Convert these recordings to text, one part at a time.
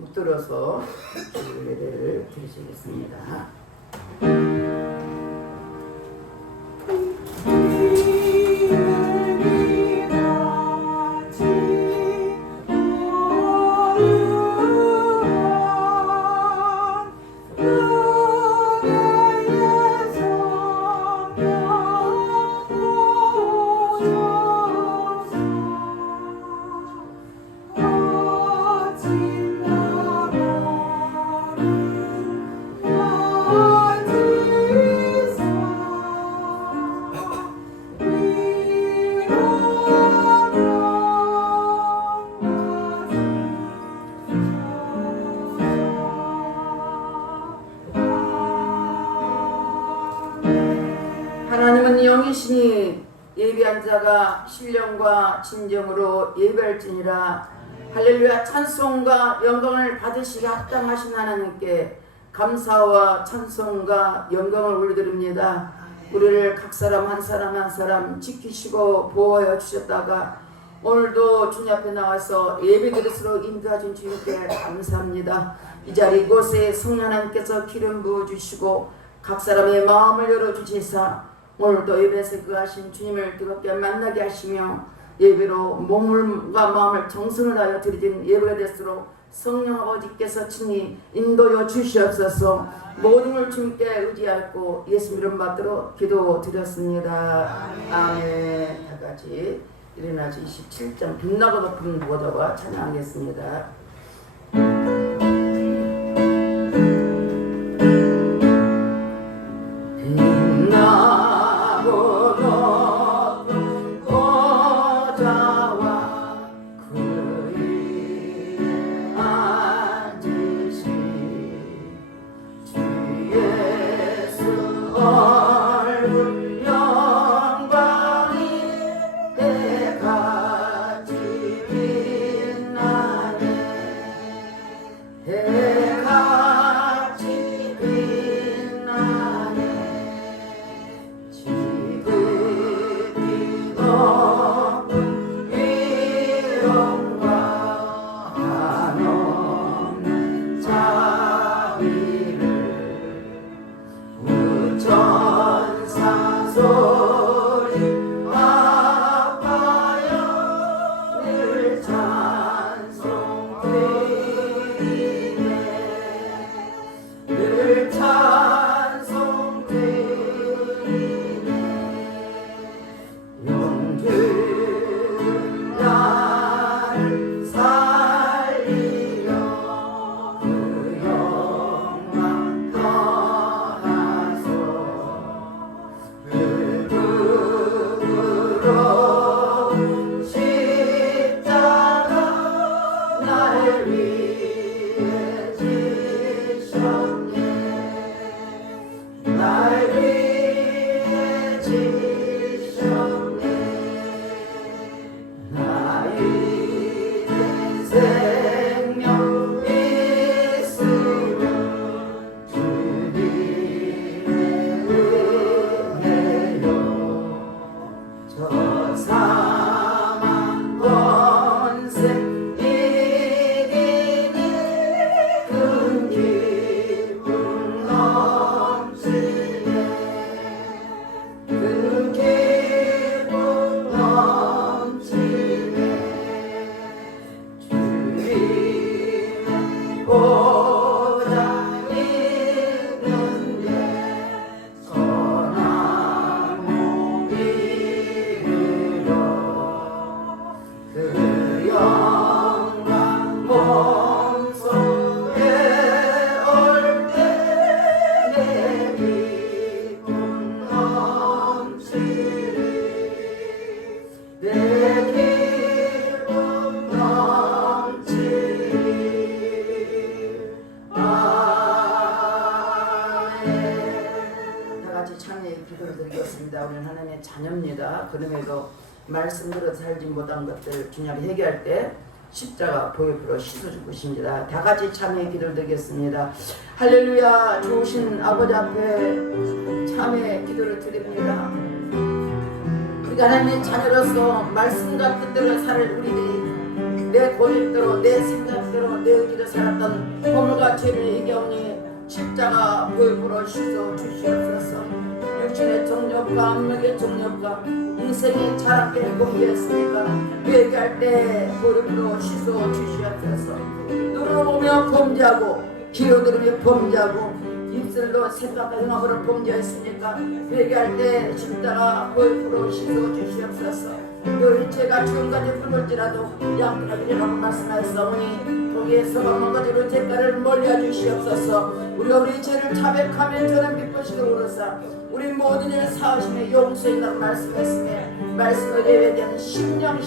붙들어서 예배를 드리시겠습니다. 하나님은 영이시니 예배한 자가 신령과 진정으로 예배할지니라. 할렐루야. 찬송과 영광을 받으시기 합당하신 하나님께 감사와 찬송과 영광을 올려드립니다. 우리를 각 사람 한 사람 한 사람 지키시고 보호하여 주셨다가 오늘도 주님 앞에 나와서 예배드릴수록 인도하신 주님께 감사합니다. 이 자리 이곳에 성령 하나님께서 기름 부어주시고 각 사람의 마음을 열어주시사 오늘도 예배에서 그하신 주님을 뜨겁게 만나게 하시며 예배로 몸과 마음을 정성을 다하여 드리는 예배가 될수록 성령 아버지께서 친히 인도여 주시옵소서. 모든 걸 주님께 의지하고 예수 이름 받들어 기도드렸습니다. 아멘. 다 같이 일어나서 27장 빛나고 높은 보좌와 찬양하겠습니다. 자녀입니다. 그럼에도 말씀대로 살지 못한 것들 주님이 해결할 때 십자가 보혈로 씻어줄 것입니다. 다 같이 참회 기도를 드리겠습니다. 할렐루야. 좋으신 아버지 앞에 참회 기도를 드립니다. 우리가 하나님의 자녀로서 말씀 같은 대로 살 우리들이 내 고집대로 내 생각대로 내 의지로 살았던 허물과 죄를 이겨오니 십자가 보혈로 씻어 주시옵소서. 육신의 정욕과 안목의 정욕과 인생의 자랑을 공개했으니까 회개할 때 보혈로 씻어 주시옵소서. 눈으로 보며 범죄하고 귀로 들으며 범죄하고 입술로 생각과 행함으로 범죄했으니까 회개할 때 십자가 보혈로 씻어 주시옵소서. 너희 죄가 지금까지 굵을지라도 양파기라고 말씀하셨사오니 거기에서 망가지로 죄가를 멀리하 주시옵소서. 우리가 우리 죄를 자백하면 저는 미쁘시게 오르사 우리 모든 일 사하심에 용서인다고 말씀했으며 말씀을 예외된 심령을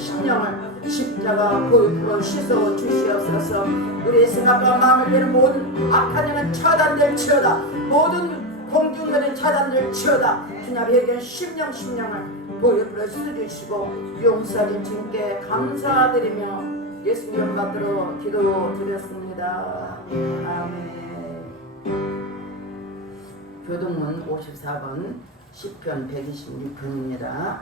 십자가 보혈로 씻어 주시옵소서. 우리의 생각과 마음을 되는 모든 악한 일은 차단될지어다. 모든 공중면은 차단될지어다. 주님 회개한 심령을 보혈로 씻어주시고 용서하신 주님께 감사드리며 예수님 이름 받들어 기도드렸습니다. 아멘. 교동문 54번 시편 126편입니다.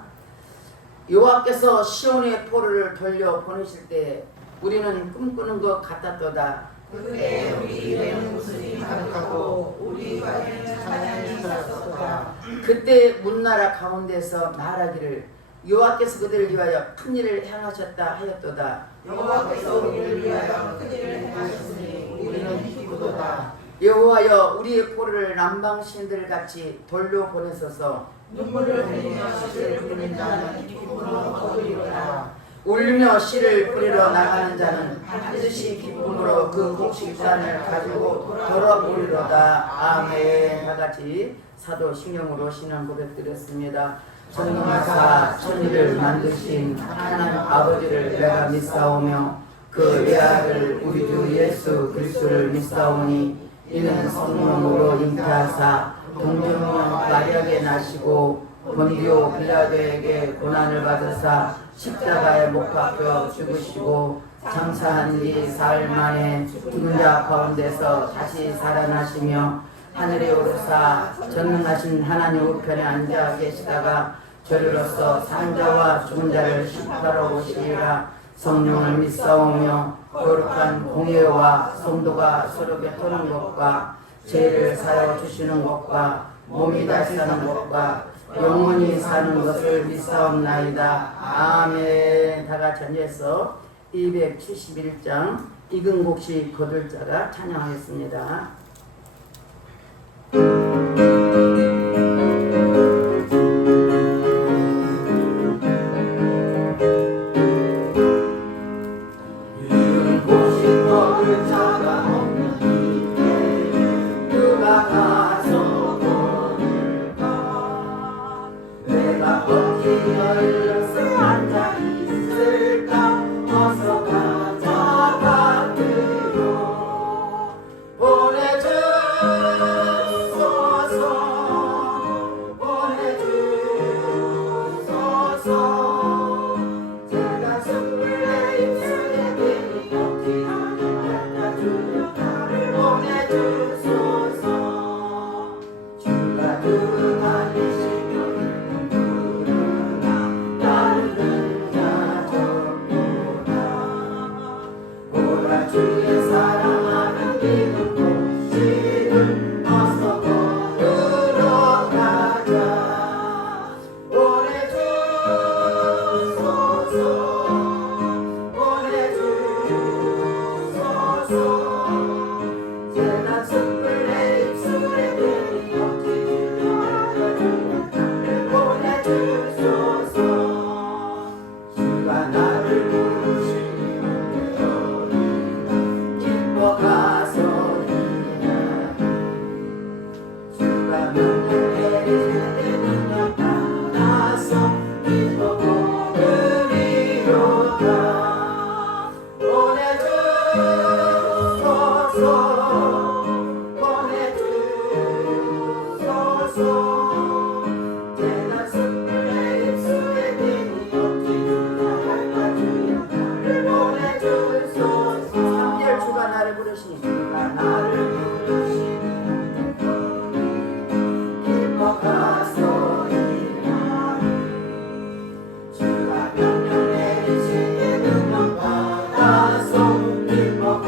여호와께서 시온의 포로를 돌려 보내실 때 우리는 꿈꾸는 것 같았도다. 그때 우리 입에는 웃음이 가득하고 우리 입에는 찬양이 솟았도다. 그때 문나라 가운데서 말하기를 여호와께서 그들을 위하여 큰 일을 행하셨다 하였도다. 여호와께서 우리를 위하여 큰 일을 행하셨으니 우리는 기쁘도다. 여호와여 우리의 포로를 남방 신들 같이 돌려 보내소서. 눈물을 흘리며 씨를 뿌리는 자는 기쁨으로 얻으리로다. 울며 씨를 뿌리러 나가는 자는 반드시 기쁨으로 그 곡식단을 가지고 돌아오리로다. 아멘. 다같이 사도신경으로 신앙 고백드렸습니다. 전능하사 천지를 만드신 하나님 아버지를 내가 믿사오며 그 외아들 우리 주 예수 그리스도를 믿사오니 이는 성령으로 잉태하사 동정녀 마리아에게 나시고 본디오 빌라도에게 고난을 받으사 십자가에 못 박혀 죽으시고 장사한 지 사흘 만에 죽은 자 가운데서 다시 살아나시며 하늘에 오르사 전능하신 하나님 우편에 앉아 계시다가 저리로서 산 자와 죽은 자를 심판하러 오시리라. 성령을 믿사오며 거룩한 공예와 성도가 서로 베푸는 것과 죄를 사여 주시는 것과 몸이 다시 사는 것과 영원히 사는 것을 믿사옵나이다. 아멘. 다같이 앉아서 271장 이근곡식 거들자가 찬양하겠습니다. 주가 명령 내리실 때는 받아서 기뻐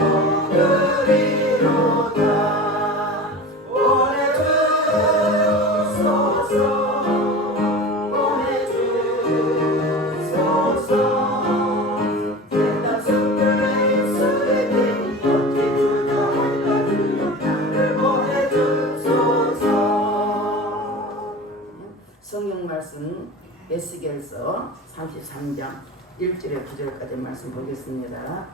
33장 1절에 9절까지 말씀 보겠습니다.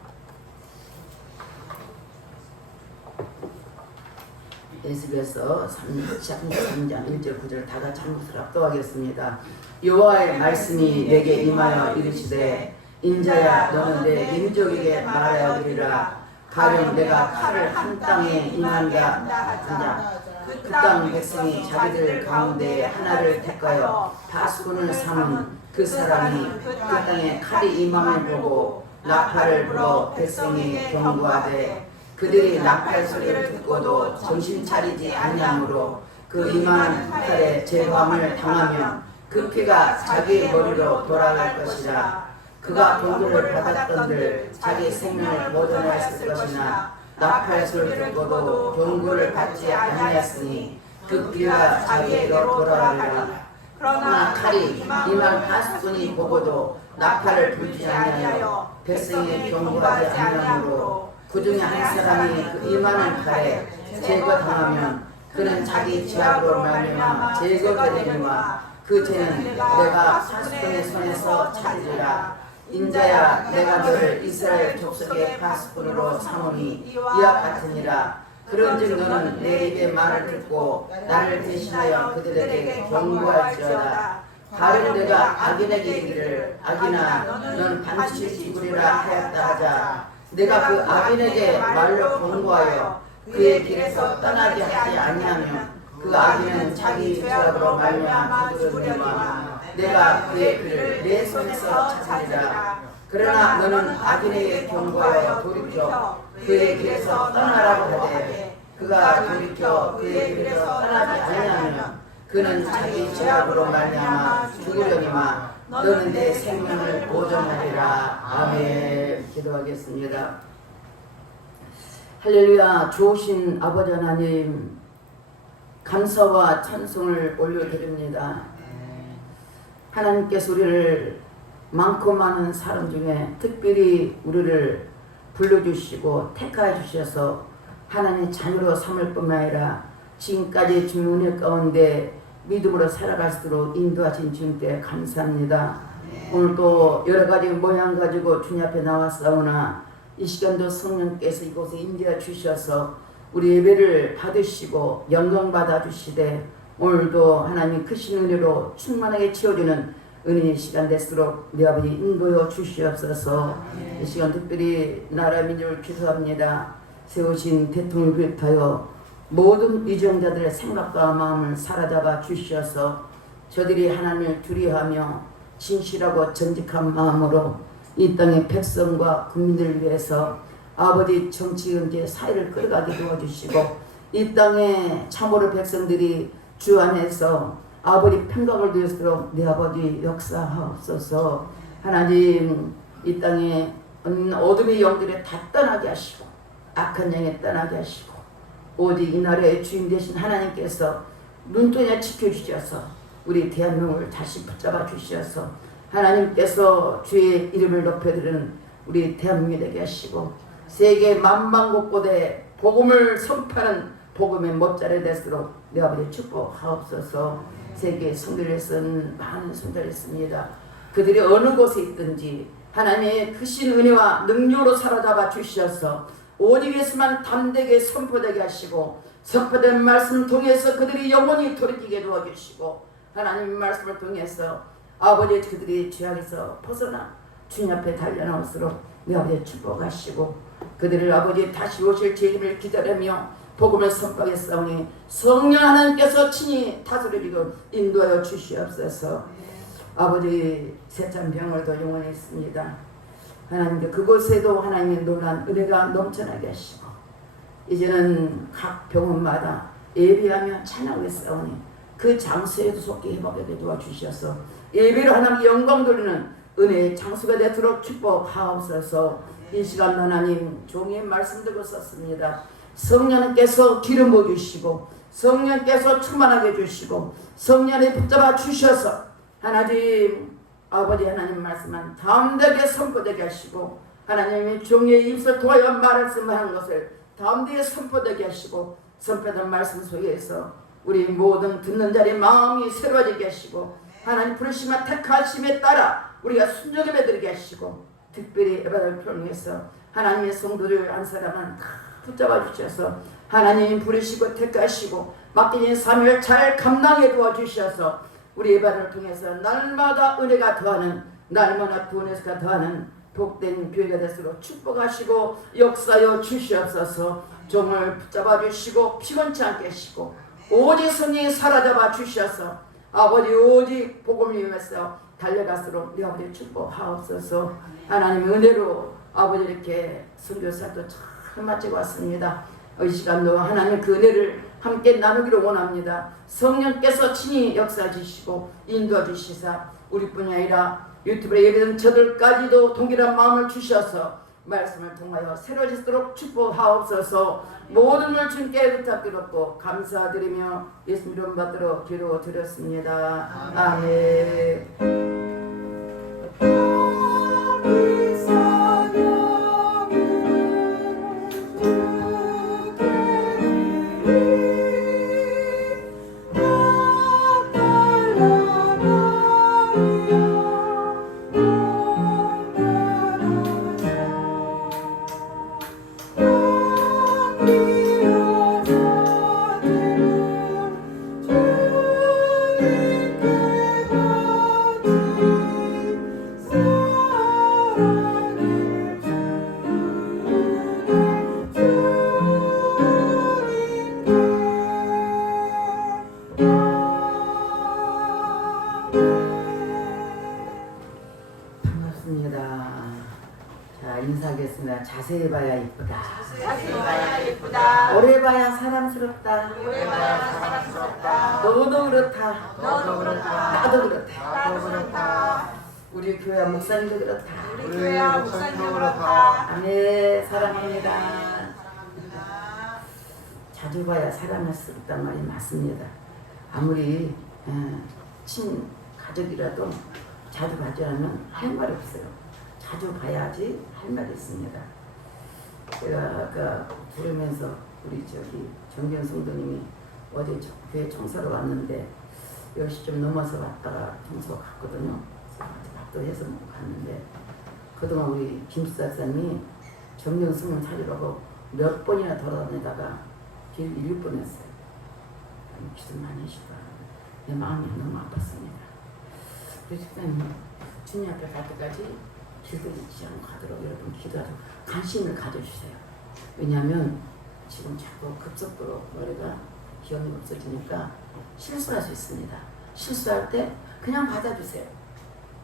에스겔서 33장 1절 9절 다 같이 한번 합독하겠습니다. 여호와의 말씀이 내게 임하여 이르시되 인자야 너는 내 민족에게 말하여 이르라. 가령 내가 칼을 한 땅에 임한다 하자 그 땅 백성이 자기들 가운데 하나를 택하여 파수꾼을 삼은 그 사람이 그 땅에 칼이 임함을 보고 나팔을 불어 백성이 경고하되 그들이 나팔 소리를 듣고도 정신 차리지 아니하므로 그 임하는 칼에 제거함을 당하면 그 피가 자기 머리로 돌아갈 것이라. 그가 공급을 받았던들 자기 생명을 얻어냈을 것이나 나팔 소리 듣고도 경고를 받지 아니하였으니 그 피가 자기에게로 돌아가리라. 그러나 칼이 임한 파수꾼이 보고도 나팔을 불지 아니하여 백성이 경고하지 아니하므로 그 중에 한 사람이 그 임하는 칼에 제거당하면 그는 자기 죄악으로 말미암아 제거되리니와 그 죄는 내가 파수꾼의 손에서 찾으리라. 인자야 내가 너를 이스라엘 족속의 파수꾼으로 삼으니 이와 같으니라. 그런즉 너는 내 입의 말을 듣고 나를 대신하여 그들에게 경고할지어다. 가령 내가 악인에게 이르기를 악인아 너는 반드시 죽으리라 하였다 하자 내가 그 악인에게 말로 경고하여 그의 길에서 떠나게 하지 아니하면 그 악인은 자기 죄악으로 말미암아 죽으리니와 내가 그의 길을 내 손에서 찾으리라. 그러나 너는 악인에게 경고하여 돌이켜 그의 길에서 떠나라고 하되 그가 돌이켜 그의 길에서 떠나지 아니하면 그는 자기 죄악으로 말미암아 죽으려니와 너는 내 생명을 보존하리라. 아멘. 기도하겠습니다. 할렐루야. 좋으신 아버지 하나님 감사와 찬송을 올려드립니다. 하나님께서 우리를 많고 많은 사람 중에 특별히 우리를 불러주시고 택하여 주셔서 하나님의 자녀로 삼을 뿐만 아니라 지금까지 주님 은혜 가운데 믿음으로 살아갈 수 있도록 인도하신 주님께 감사합니다. 오늘도 여러가지 모양 가지고 주님 앞에 나왔사오나 이 시간도 성령께서 이곳에 임재해 주셔서 우리 예배를 받으시고 영광 받아 주시되 오늘도 하나님 크신 은혜로 충만하게 채워주는 은혜의 시간 될수록 내 아버지 인도여 주시옵소서. 이 시간 특별히 나라 민족을 기도합니다. 세우신 대통령을 비롯하여 모든 위정자들의 생각과 마음을 사로잡아 주셔서 저들이 하나님을 두려워하며 진실하고 정직한 마음으로 이 땅의 백성과 국민들을 위해서 아버지 정치, 경제, 사회를 끌어가게 도와주시고 이 땅에 참으로 백성들이 주 안에서 아버지 평강을 누리도록 내 아버지 역사하옵소서. 하나님 이 땅에 어둠의 영들이 다 떠나게 하시고 악한 영에 떠나게 하시고 오직 이 나라의 주인 되신 하나님께서 눈동자 지켜주셔서 우리 대한민국을 다시 붙잡아 주셔서 하나님께서 주의 이름을 높여드리는 우리 대한민국이 되게 하시고 세계 만방곳곳에 복음을 선포하는 복음의 못자리 될수록 내 아버지 축복하옵소서. 세계 성도를 쓴 많은 성도를 있습니다. 그들이 어느 곳에 있든지 하나님의 크신 은혜와 능력으로 사로잡아 주셔서 오직 예수만 담대게 선포되게 하시고 선포된 말씀 통해서 그들이 영원히 돌이키게 도와주시고 하나님의 말씀을 통해서 아버지 그들이 죄악에서 벗어나 주님 앞에 달려나올수록 내 아버지 축복하시고 그들을 아버지 다시 오실 주님을 기다리며 복음을 선포하겠사오니 성령 하나님께서 친히 다스리고 인도하여 주시옵소서. 아버지 세찬병을 더 영원했습니다. 하나님께 그곳에도 하나님의 놀란 은혜가 넘쳐나게 하시고 이제는 각 병원마다 예배하며 찬양하겠사오니 그 장소에도 속히 회복하게 도와주셔서 예배로 하나님 영광 돌리는 은혜의 장소가 되도록 축복하옵소서. 이 시간 하나님 종의 말씀 듣고 썼습니다. 성령께서 기름 부어주시고 성령께서 충만하게 해주시고 성령에 붙잡아 주셔서 하나님 아버지 하나님 말씀만 담대하게 선포되게 하시고 하나님의 종의 입술 통하여 말씀하는 것을 담대하게 선포되게 하시고 선포된 말씀 속에서 우리 모든 듣는 자의 마음이 새로워지게 하시고 하나님 부르심과 택하심에 따라 우리가 순종의 매들게 하시고 특별히 에바를 통해서 하나님의 성도들 한 사람은 다 붙잡아 주셔서 하나님 부르시고 택하시고 맡기는 사명을 잘 감당해 도와주셔서 우리 에바를 통해서 날마다 은혜가 더하는 날마다 구원에서가 더하는 복된 교회가 되도록 축복하시고 역사여 주시옵소서. 종을 붙잡아 주시고 피곤치 않게 하시고 오직 손이 사로잡아 주셔서 아버지 오직 복음을 위해서 달려갈수록 네 아버지 축복하옵소서. 하나님의 은혜로 아버지 이렇게 선교사도 잘 마치고 왔습니다. 이 시간도 하나님 그 은혜를 함께 나누기를 원합니다. 성령께서 친히 역사해 주시고 인도해 주시사 우리뿐이 아니라 유튜브에 예배드린 저들까지도 동일한 마음을 주셔서 말씀을 통하여 새로워지도록 축복하옵소서. 모든 걸 주님께 부탁드렸고 감사드리며 예수님 이름 받들어 기도 드렸습니다. 아멘. 인사하겠습니다. 자세히 봐야 이쁘다. 자세히 봐야 예쁘다. 오래 봐야 사랑스럽다. 오래 봐야 사랑스럽다. 너도 그렇다. 너도 그렇다. 나도 그렇다. 나도 그렇다. 우리 교회 목사님도 그렇다. 우리 교회 목사님도 그렇다. 아멘. 사랑합니다. 자주 봐야 사랑스럽단 말이 맞습니다. 아무리 친 가족이라도 자주 봐지 않으면 할 말이 없어요. 자주 봐야지 할 말이 있습니다. 제가 아까 부르면서 우리 정경 성도님이 어제 교회 청소로 왔는데 10시 좀 넘어서 왔다가 청소 갔거든요. 밥도 해서 갔는데 그동안 우리 김수사님이 정경 성령 차리라고 몇 번이나 돌아다니다가 길 잃을 뻔했어요. 기도 많이 하시더라. 내 마음이 너무 아팠습니다. 그래서 주님 앞에 갈 때까지 길도 잊지 않고 가도록 여러분 기도하도록 관심을 가져주세요. 왜냐하면 지금 자꾸 급속도로 머리가 기억이 없어지니까 실수할 수 있습니다. 실수할 때 그냥 받아주세요.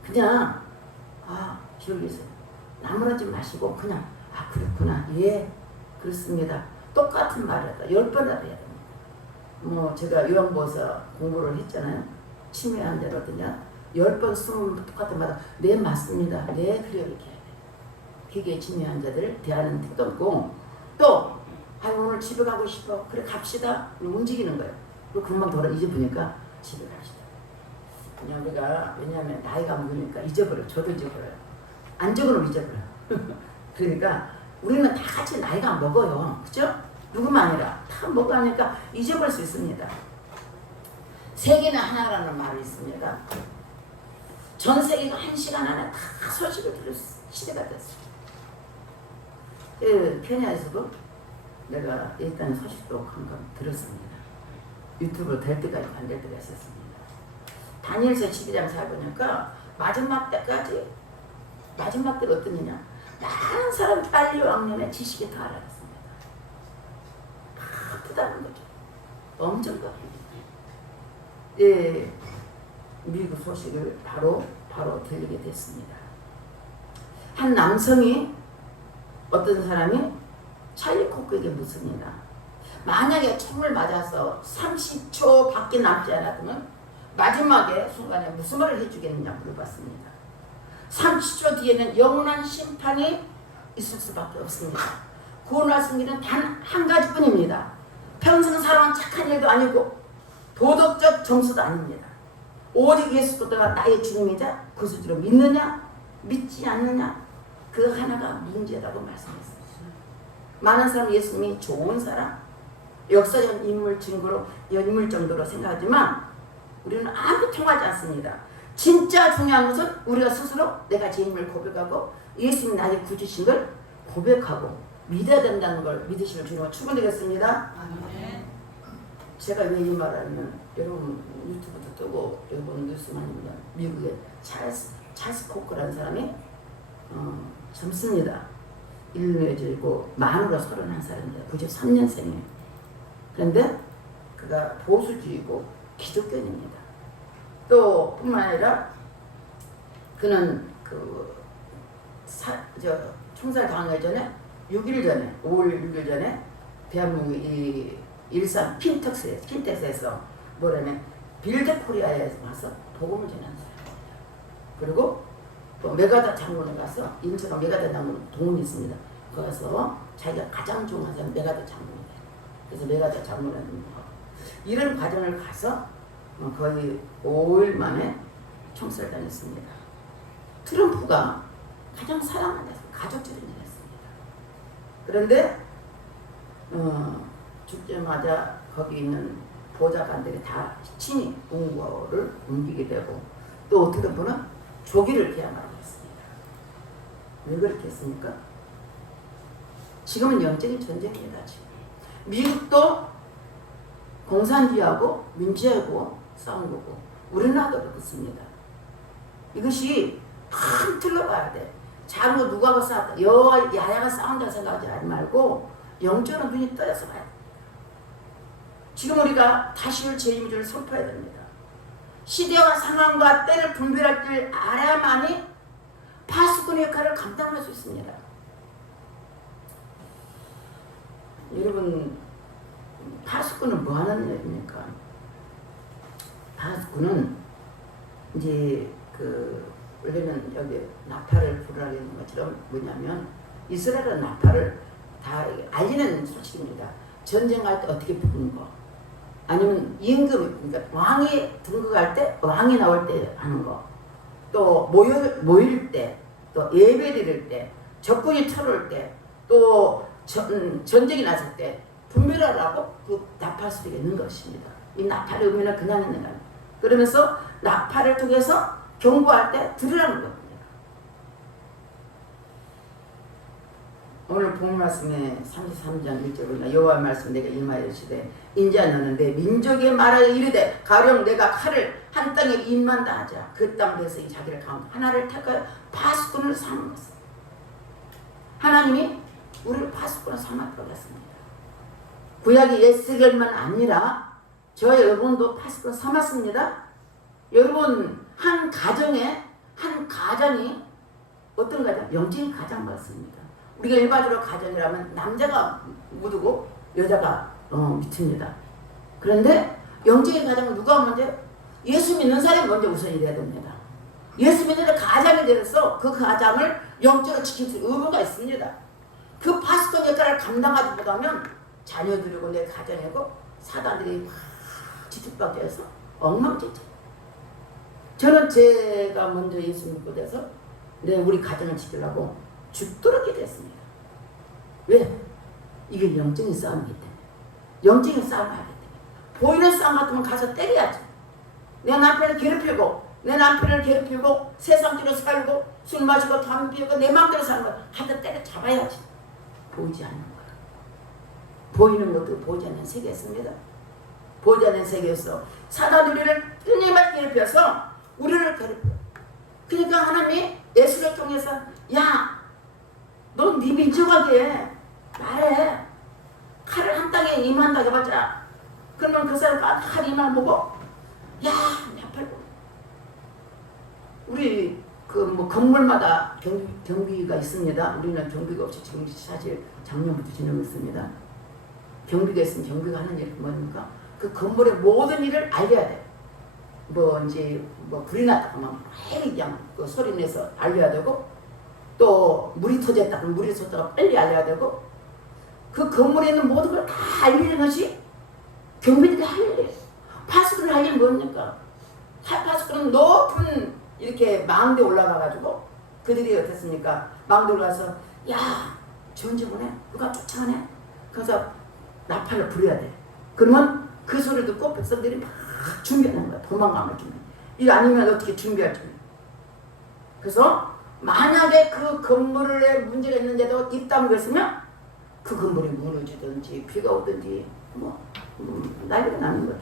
그냥 기억이 있어요. 나무라지 마시고 그냥 그렇구나. 예 그렇습니다. 똑같은 말을 하다 10번 해야 됩니다. 뭐 제가 요한보서 공부를 했잖아요. 치매 환자거든요. 10번 20번 똑같은 말 네 맞습니다. 네 그래요 이렇게 해야 돼요. 그게 치매 환자들 대하는 태도고 또 오늘 집에 가고 싶어. 그래 갑시다. 움직이는 거예요. 그리고 금방 돌아 잊어보니까 집에 갑시다. 그냥 우리가 왜냐하면 나이가 먹으니까 잊어버려요. 저도 잊어버려요. 안 적으면 잊어버려요. 그러니까 우리는 다 같이 나이가 먹어요. 그죠? 누구만 아니라 다 먹으니까 잊어버릴 수 있습니다. 세계는 하나라는 말이 있습니다. 전 세계가 한 시간 안에 다 소식을 들을 시대가 됐어요. 케냐에서도 내가 일단 소식도 한번 들었습니다. 유튜브 될 때까지 안 될 때가 있었습니다. 다니엘서 12장 살보니까 마지막 때가 어떠느냐? 많은 사람이 빨리 왕년에 지식이 다 알아갔습니다. 아프다는 거죠. 엄청 아픕니다. 예, 미국 소식을 바로 들리게 됐습니다. 한 남성이 어떤 사람이 찰리 코크에게 묻습니다. 만약에 총을 맞아서 30초 밖에 남지 않았다면 마지막에 순간에 무슨 말을 해주겠느냐 물어봤습니다. 30초 뒤에는 영원한 심판이 있을 수밖에 없습니다. 구원할 승리는 단 한 가지뿐입니다. 평생 살아온 착한 일도 아니고 도덕적 점수도 아닙니다. 오직 예수 그리스도가 나의 주님이자 구주로 믿느냐 믿지 않느냐 그 하나가 문제라고 말씀했습니다. 많은 사람 예수님이 좋은 사람, 역사적 인물 정도로 생각하지만 우리는 아무 통하지 않습니다. 진짜 중요한 것은 우리가 스스로 내가 죄인임을 고백하고 예수님이 나의 구주신 걸 고백하고 믿어야 된다는 걸 믿으시면 주님과 축원드리겠습니다. 제가 왜 이 말하면 여러분 유튜브도 뜨고 여러분 뉴스만 보면 미국의 찰스 코크라는 사람이 젊습니다. 일루에지고 만으로 31살인데 93년생이에요. 그런데 그가 보수주의고 기독교인입니다. 또 뿐만 아니라 그는 총살 당하기 전에 6일 전에 5월 6일 전에 대한민국 이 일산 킨텍스에서 뭐라면 빌드 코리아에 와서 복음을 전하는 사람입니다. 그리고 또 메가다 장군에 가서 인천가 메가다 장군 동원이 있습니다. 거기서 자기가 가장 좋아하는 사람 메가다 장군이에요. 그래서 메가다 장군을 이런 과정을 가서 거의 5일 만에 총살당했습니다. 트럼프가 가장 사랑하는 가족들을 지냈습니다. 그런데 죽자마자 거기 있는 보좌관들이 다 친히 궁궐을 옮기게 되고 또 어떻게 보면 조기를 개항하게 했습니다. 왜 그렇게 했습니까? 지금은 영적인 전쟁입니다. 지금 미국도 공산주의하고 민주주의하고 싸운 거고 우리나라도 그렇습니다. 이것이 큰 틀로 봐야 돼. 자로 누가가 싸웠다 야야가 싸운다고 생각하지 말고 영적으로 눈이 떠져서 봐야 돼. 지금 우리가 다시 올 제2민주를 선포해야 됩니다. 시대와 상황과 때를 분별할 줄 알아야만이 파수꾼의 역할을 감당할 수 있습니다. 여러분 파수꾼은 뭐 하는 일입니까? 파수꾼은 이제 원래는 여기 나팔을 불어라는 것처럼 뭐냐면 이스라엘은 나팔을 다 알리는 소식입니다. 전쟁할 때 어떻게 부르는 거, 아니면 임금, 그러니까 왕이 등극할 때, 왕이 나올 때 하는 거, 또 모일 때, 또 예배 드릴 때, 적군이 쳐올 때, 또 전쟁이 났을 때 분별하라고 그 나팔 소리가 있는 것입니다. 이 나팔의 의미는 그냥 있는 거예요. 그러면서 나팔을 통해서 경고할 때 들으라는 겁니다. 오늘 본 말씀에 33장 1절 보니까 여호와의 말씀 내가 임하이르시되 인자 너는 내 민족의 말하여 이르되 가령 내가 칼을 한 땅에 임만다 하자 그 땅 대에서 자기를 가운데 하나를 택하여 파수꾼을 삼은 것은 하나님이 우리를 파수꾼을 삼았다고 했습니다. 구약의 에스겔만 아니라 저희 여러분도 파수꾼을 삼았습니다. 여러분 한 가정이 어떤 가정? 영적인 가정 같습니다. 우리가 일반적으로 가정이라면 남자가 무두고 여자가 밑입니다. 그런데 영적인 가정은 누가 먼저? 예수 믿는 사람이 먼저 우선이 돼야 됩니다. 예수 믿는 가장이 되어서 그 가장을 영적으로 지킬 수 의무가 있습니다. 그 파수꾼 역할을 감당하지 못하면 자녀들이고 내 가정이고 사단들이 뒤집박해서 엉망진창. 저는 제가 먼저 예수 믿고 돼서 우리 가정을 지키려고 죽도록 기도했습니다. 왜? 이게 영적인 싸움이기 때문에. 영적인 싸움을 하기 때문에. 보이는 싸움 같으면 가서 때려야지. 내 남편을 괴롭히고 세상대로 살고 술 마시고 담배 피우고 내 마음대로 사는 거 하다 때려 잡아야지. 보이지 않는 거야. 보이는 것도 보이지 않는 세계였습니다. 보이지 않는 세계에서 사단 우리를 끊임없이 괴롭혀서 우리를 괴롭혀. 그러니까 하나님이 예수를 통해서 야, 넌 네 민족에게 말해. 칼을 한 땅에 임한다고 해보자. 그러면 그 사람 칼 임을 보고 야, 나팔. 우리 건물마다 경비가 있습니다. 우리는 경비가 없이 지금 사실 작년부터 지내고 있습니다. 경비가 있으면 경비가 하는 일이 뭡니까? 그 건물의 모든 일을 알려야 돼. 불이 났다 그러면 그냥 그 소리 내서 알려야 되고, 또 물이 터졌다 그러면 물이 터졌다가 빨리 알려야 되고, 그 건물에 있는 모든 걸 다 알리는 것이 경비들이 할 일이에요. 파수꾼을 할 일은 뭡니까? 파수꾼은 높은 이렇게 망대에 올라가가지고 그들이 어땠습니까? 망대에 올라가서 야, 전쟁을 해? 누가 쫓아가네? 그래서 나팔을 부려야 돼. 그러면 그 소리를 듣고 백성들이 막 준비하는 거야. 도망가면 준비. 이 아니면 어떻게 준비할지. 그래서 만약에 그 건물에 문제가 있는데도 입 다물고 있으면 그 건물이 무너지든지 비가 오든지 난리가 나는 거죠.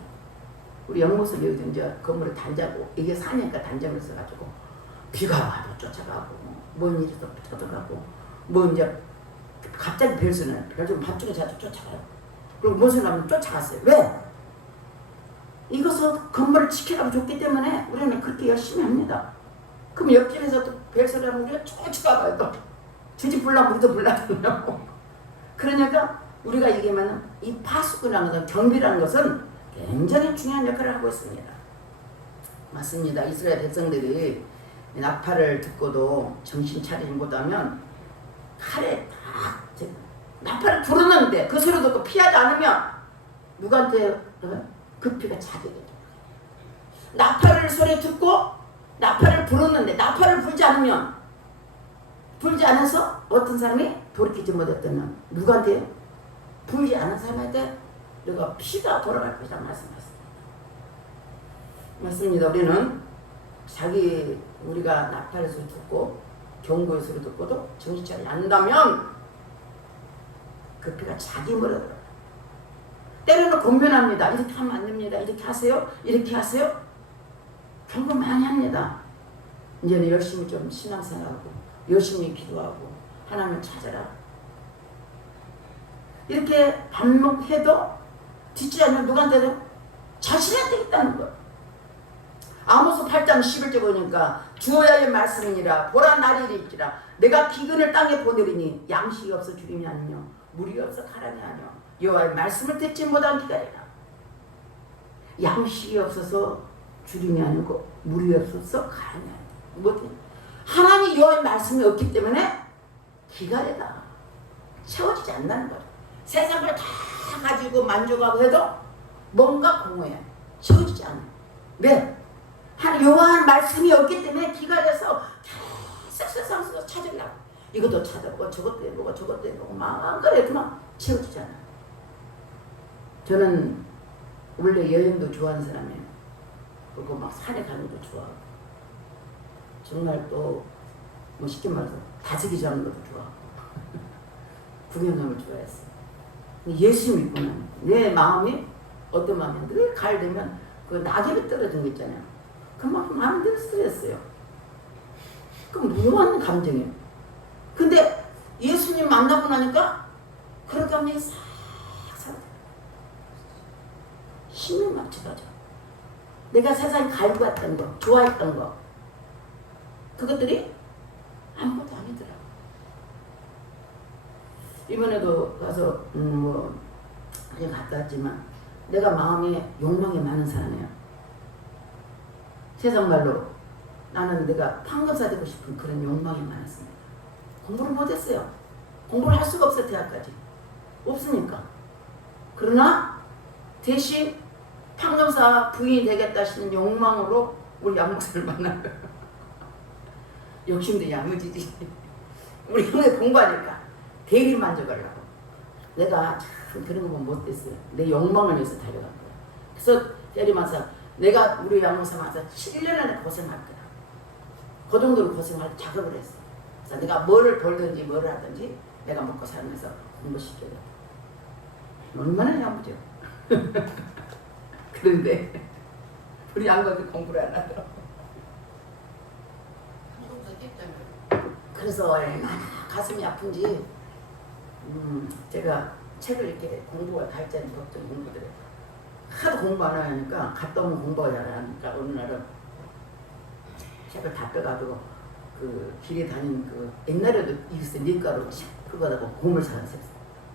우리 영모습 여기도 이제 건물을 단자고 이게 사니까 단장을 써가지고 비가 와도 쫓아가고 뭔 일이 또 쫓아가고 이제 갑자기 별수는 별좀 밤중에 자주 쫓아가요. 그리고 무슨 하면 쫓아갔어요. 왜? 이것을 건물을 지키라고 줬기 때문에 우리는 그렇게 열심히 합니다. 그럼 옆집에서 또 별소리 하면 우리가 쫓아가요. 또 주집 불나면 우리도 불나잖아요. 그러니까 우리가 얘기하면 이 파수꾼이라는 것은 경비라는 것은 굉장히 중요한 역할을 하고 있습니다. 맞습니다. 이스라엘 백성들이 나팔을 듣고도 정신 차리지 못하면 칼에 딱 나팔을 부르는데 그 소리 듣고 피하지 않으면 누구한테 그 피가 차게 돼요. 나팔을 소리 듣고 나팔을 부르는데 나팔을 불지 않아서 어떤 사람이 돌이키지 못했다면 누구한테요? 불지 않은 사람한테 너가 피가 돌아갈 것이라 말씀하셨습니다. 맞습니다. 우리는 우리가 나팔의 소리 듣고 경고의 소리 듣고도 정신 차리지 않는다면 그 피가 자기 물에 들어가요. 때로는 권면합니다. 이렇게 하면 안 됩니다. 이렇게 하세요. 이렇게 하세요. 경고 많이 합니다. 이제는 열심히 좀 신앙생활하고 열심히 기도하고 하나님을 찾아라. 이렇게 반복해도 듣지 않으면 누구한테도 자신한테 있다는 거. 아모스 8장 11절 보니까 주어야의 말씀이니라 보라 날이 있지라 내가 기근을 땅에 보내리니 양식이 없어 주림이 아니며 물이 없어 가라니 아니며 여호와의 말씀을 듣지 못한 기다리라. 양식이 없어서 주림이 아니고 물이 없어서 가라니 아니고 하나님 여호와의 말씀이 없기 때문에 기다리다 채워지지 않는다는 거죠. 세상을 다 가지고 만족하고 해도 뭔가 공허해. 채워지지 않아요. 왜? 여호와의 말씀이 없기 때문에 기다려서 계속 세상 속에서 찾으려고 이것도 찾아보고 저것도 해보고 저것도 해보고 막 그래도만 채워지지 않아요. 저는 원래 여행도 좋아하는 사람이에요. 그리고 막 산에 가는 거 좋아하고 정말 또 쉽게 말해서 다지기 잡는 것도 좋아하고 구경하는 걸 좋아했어요. 예수 믿고 나면 내 마음이 어떤 마음이 늘 가을 되면 그 낙엽이 떨어진 거 있잖아요. 그만큼 마음이 늘 스트레스예요. 그럼 무한 감정이에요. 근데 예수님 만나고 나니까 그런 감정이 싹 사라져요. 힘이 막 들어져. 내가 세상에 갈구했던 거, 좋아했던 거 그것들이 아무것도 아니더라고. 이번에도 가서 아직 갔다 왔지만 내가 마음에 욕망이 많은 사람이에요. 세상 말로 나는 내가 판검사 되고 싶은 그런 욕망이 많았습니다. 공부를 못했어요. 공부를 할 수가 없어요. 대학까지 없으니까. 그러나 대신 판검사 부인이 되겠다 하시는 욕망으로 우리 양 목사를 만난 거예요. 욕심도 야무지지. 우리 형이 공부하니까 대리 만족하려고. 내가 참 그런 거 보면 못됐어요. 내 욕망을 위해서 달려간 거야. 그래서 대리만사 내가 우리 양목사마다 7년 안에 고생할 거야. 그 정도로 고생할 작업을 했어. 그래서 내가 뭐를 벌든지 뭐를 하든지 내가 먹고 살면서 공부시켜야 돼. 얼마나 야무져. 그런데 우리 양반이 공부를 안 하더라고. 그래서 얼마나 가슴이 아픈지 제가 책을 이렇게 공부가 달자는 걱정 공부들을 하도 공부 안 하니까 갔다 오면 공부가 잘하니까 어느 날은 책을 다 빼가지고 그 길에 다니는 그 옛날에도 있었어요. 밀가루 그거 하다가 고물 사는 책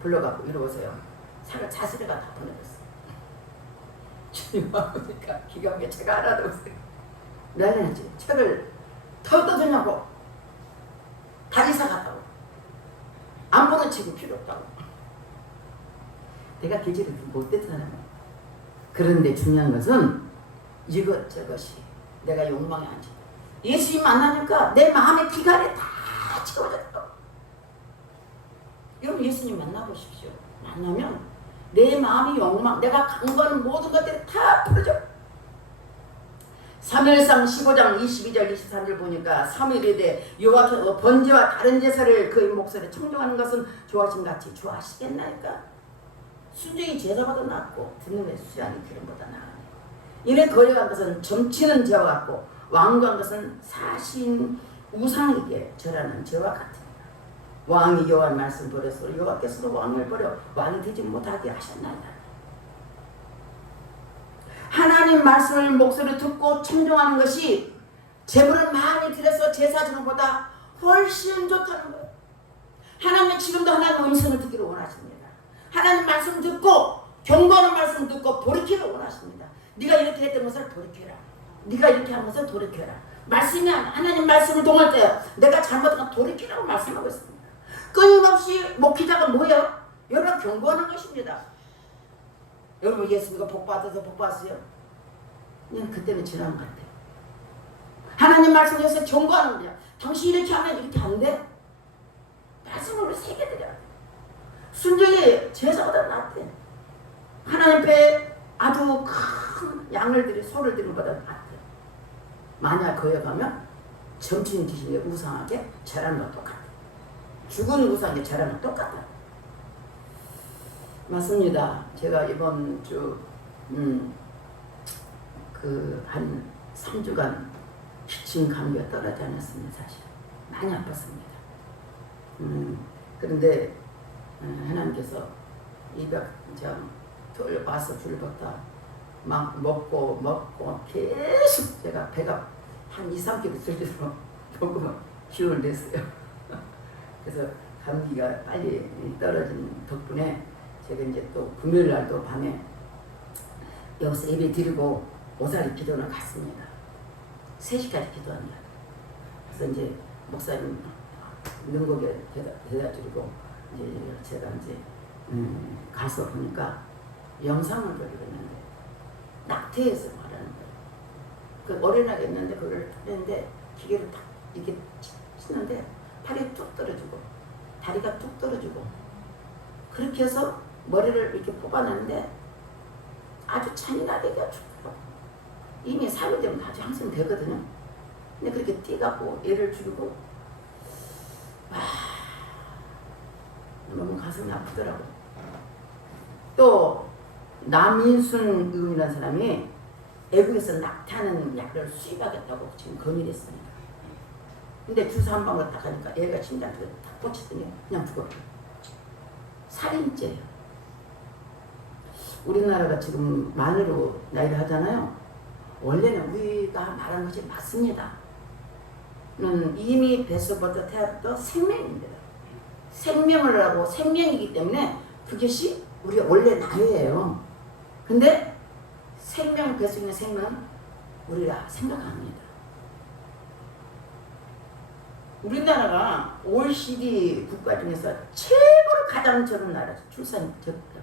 불러갖고 이리 오세요. 사를 자스레가 다 보내줬어요. 주님 와보니까 기가 막히게 책 하나도 없어요. 나는 책을 더 떠주냐고 다 이사 갔다고 안 보는 책이 필요 없다고. 내가 기질이 못된 사람이야. 그런데 중요한 것은 이것저것이 내가 욕망이 아니지. 예수님 만나니까 내 마음의 기갈이 다 채워졌다고. 여러분 예수님 만나보십시오. 만나면 내 마음의 욕망, 내가 간과하는 모든 것들이 다 풀어져. 사무엘상 15장 22절 23절 보니까 사무엘에 여호와께서 번제와 다른 제사를 그의 목소리에 청종하는 것은 좋아하신 같이 좋아하시겠나이까? 순종이 제사보다 낫고 듣는 의 수양이 기름보다 나으니 이래 거여간 것은 점치는 죄와 같고 완고한 것은 사신 우상에게 절하는 죄와 같으니라. 왕이 여호와의 말씀을 버렸으므로 여호와께서도 왕을 버려 왕이 되지 못하게 하셨나이다. 하나님 말씀을 목소리를 듣고 청종하는 것이 제물을 많이 드려서 제사 드는 것보다 훨씬 좋다는 거예요. 하나님은 지금도 하나님 음성을 듣기를 원하십니다. 하나님 말씀 듣고 경고하는 말씀 듣고 돌이키기를 원하십니다. 네가 이렇게 했던 것을 돌이켜라. 네가 이렇게 한 것을 돌이켜라. 말씀이 하나님 말씀을 동할 때 내가 잘못한 건 돌이키라고 말씀하고 있습니다. 끊임없이 목회자가 뭐예요? 여러분 경고하는 것입니다. 여러분 예수 믿고 복 받아서 복 받았어요? 그냥 그때는 지난 것 같아요. 하나님 말씀에서 경고하는 거야. 당신 이렇게 하면 이렇게 안 돼. 말씀을 새겨드려야 돼. 순종이 제사보다 낫대. 하나님 앞에 아주 큰 양을 들이 소를 드리는 것보다 낫대. 만약 거기 가면 점치는 귀신이 우상하게 절하는 것 똑같아. 죽은 우상에 절하는 것 똑같아. 맞습니다. 제가 이번 주 한 3주간 기침 감기가 떨어지지 않았습니다. 사실 많이 아팠습니다. 그런데 하나님께서 토요일 와서 줄을 걷다 막 먹고 계속 제가 배가 한 2-3kg 들려서 조금 기운을 냈어요. 그래서 감기가 빨리 떨어진 덕분에 제가 이제 또 금요일 날도 밤에 여기서 예배 드리고 오사리 기도는 갔습니다. 3시까지 기도합니다. 그래서 이제 목사님 능곡에 대다 드리고 이제 제가 이제 가서 보니까 영상을 보기로 했는데 낙태해서 말하는 거예요. 그 어린아이가 있는데 그걸 했는데 기계를 딱 이렇게 치는데 팔이 뚝 떨어지고 다리가 뚝 떨어지고 그렇게 해서 머리를 이렇게 뽑아냈는데 아주 잔인하게 죽더라고요. 이미 3일 되면 아주 항생되거든요. 근데 그렇게 뛰갖고 애를 죽이고 너무 가슴이 아프더라고요. 또 남인순 의원이라는 사람이 외국에서 낙태하는 약을 수입하겠다고 지금 건의를 했습니다. 근데 주사 한 방울 딱 하니까 애가 심장에 탁 꽂히더니 그냥 죽었어요. 살인죄예요. 우리나라가 지금 만으로 나이를 하잖아요. 원래는 우리가 말한 것이 맞습니다. 이미 뱃속부터 태아부터 생명입니다. 생명을 하고 생명이기 때문에 그것이 우리 원래 나이예요. 근데 생명, 뱃속에 있는 생명은 우리가 생각합니다. 우리나라가 OECD 국가 중에서 최고로 가장 적은 나라, 출산이 적다.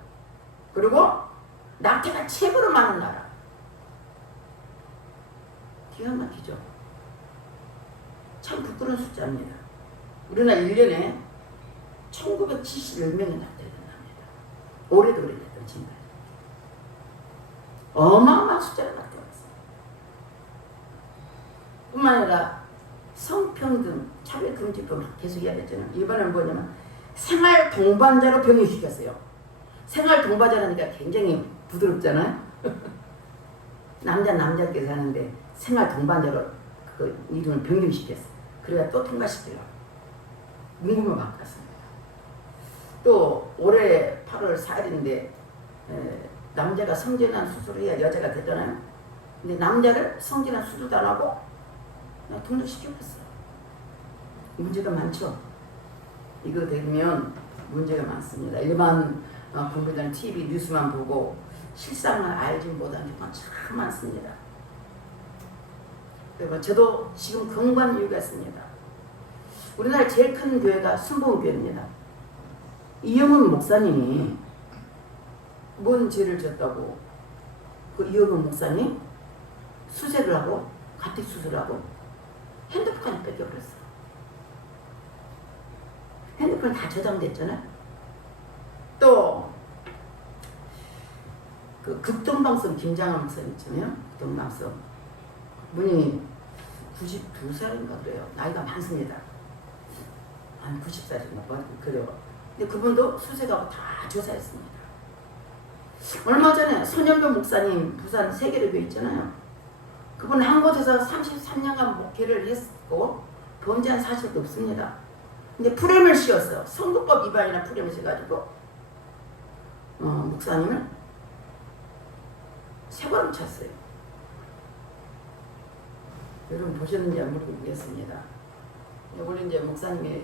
그리고 낙태가 최고로 많은 나라. 기가 막히죠. 참 부끄러운 숫자입니다. 우리나라 1년에 1971명이 낙태가 된답니다. 올해도 그랬던 지금까지. 어마어마한 숫자가 낙태가 있습니다. 뿐만 아니라 성평등, 차별금지법 계속 해야 되잖아요. 이번에는 뭐냐면 생활 동반자로 병행시켰어요. 생활 동반자라니까 굉장히 부드럽잖아요. 남자끼리 사는데 생활 동반자로 그 이름을 변경시켰어요. 그래야 또 통과시키려고 문구만 바꿨습니다. 또 올해 8월 4일인데 남자가 성전환 수술을 해야 여자가 되잖아요. 근데 남자를 성전환 수술도 안 하고 그냥 등록시켜버렸어요. 문제가 많죠. 이거 되면 문제가 많습니다. 일반 공부자는 TV 뉴스만 보고 실상을 알지 못하는 경우가 참 많습니다. 그리고 저도 지금 경고한 이유가 있습니다. 우리나라 제일 큰 교회가 순복음교회입니다. 이영훈 목사님이 뭔 죄를 졌다고 그 이영훈 목사님 수색을 하고 가택 수술을 하고 핸드폰을 뺏겨버렸어요. 핸드폰 다 저장됐잖아요. 또 그 극동방송 김장한 목사님 있잖아요. 극동방송 그분이 92살인가 그래요. 나이가 많습니다. 한 90살인가 뭐 그래요. 근데 그분도 수색하고 다 조사했습니다. 얼마 전에 손현배 목사님 부산 세계로교회 있잖아요. 그분 한 곳에서 33년간 목회를 했고 범죄한 사실도 없습니다. 근데 프레임을 씌웠어요. 선거법 위반이나 프레임을 씌워가지고 목사님을 세번을 쳤어요. 여러분 보셨는지 안 모르겠습니다. 원래 이제 목사님이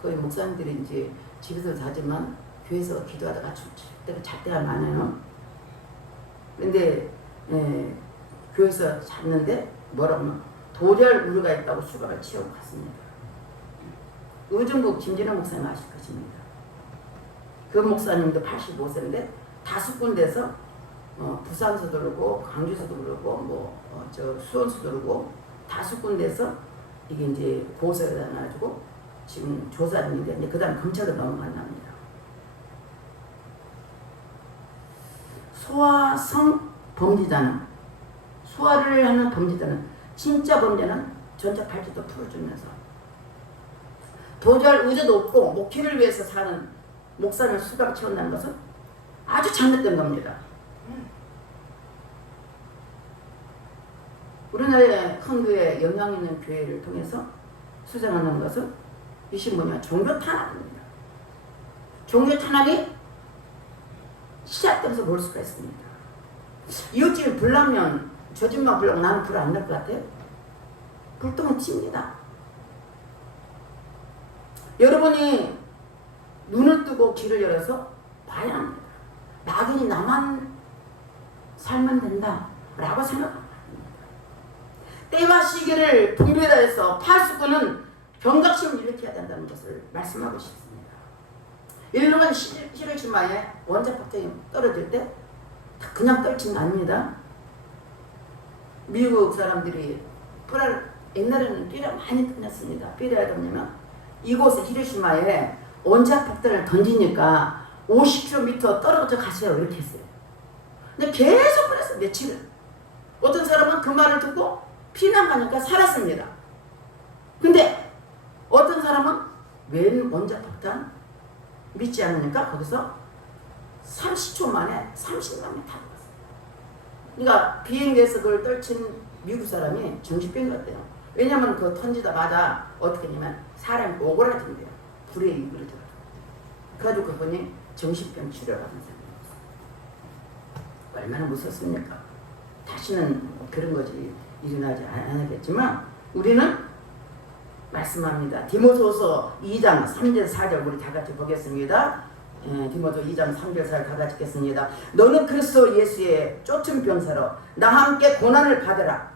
거의 목사님들이 이제 집에서 자지만 교회에서 기도하다가 잘 때가 많아요. 근데 교회에서 잤는데 뭐라면 도절 우려가 있다고 수갑을 채우고 갔습니다. 의정부 김진호 목사님 아실 것입니다. 그 목사님도 85세인데 5군데서 부산서도 그러고 광주서도 그러고 수원서도 그러고 5군데서 이게 이제 보고서가 나가지고 지금 조사 중인데 이제 그다음 검찰로 넘어간답니다. 소아성 범죄자는 소아를 하는 범죄자는 진짜 범죄는 전자 팔찌도 풀어주면서 도저할 의지도 없고 목회를 위해서 사는 목사님을 수갑 채운다는 것은 아주 잘못된 겁니다. 우리나라의 큰 교회, 영향 있는 교회를 통해서 수정하는 것은 이것이 뭐냐? 종교 탄압입니다. 종교 탄압이 시작되면서 볼 수가 있습니다. 이웃집이 불나면 저 집만 불나면 나는 불 안 날 것 같아요? 불똥은 칩니다. 여러분이 눈을 뜨고 귀를 열어서 봐야 합니다. 낙인이 나만 살면 된다 라고 생각합니다. 때와 시기를 분별해서 파수꾼은 경각심을 일으켜야 된다는 것을 말씀하고 싶습니다. 일루간 히로시마에 원자 폭탄이 떨어질 때 그냥 떨친 거 아닙니다. 미국 사람들이 옛날에는 삐라 많이 끝났습니다. 삐라가 뭐냐면 이곳에 히로시마에 원자 폭탄을 던지니까 50km 떨어져 가세요 이렇게 했어요. 근데 계속 그랬어요. 며칠을. 어떤 사람은 그 말을 듣고 피난 가니까 살았습니다. 근데 어떤 사람은 웬 원자 폭탄 믿지 않으니까 거기서 30초 만에 30만 명 타고 갔어요. 그러니까 비행기에서 그걸 떨친 미국 사람이 정신병 같대요. 왜냐면 그거 던지자마자 어떻게 하냐면 사람이 오그라진대요. 불에 이그러져가지고. 그래가지고 그분이 정신병 치료를 하는 사람이었어요. 얼마나 무섭습니까? 다시는 그런 것이 일어나지 않겠지만 우리는 말씀합니다. 디모데후서 2장 3절 4절 우리 다 같이 보겠습니다. 디모데 2장 3절 4절 다 같이 읽겠습니다. 너는 그리스도 예수의 쫓은 병사로 나와 함께 고난을 받으라.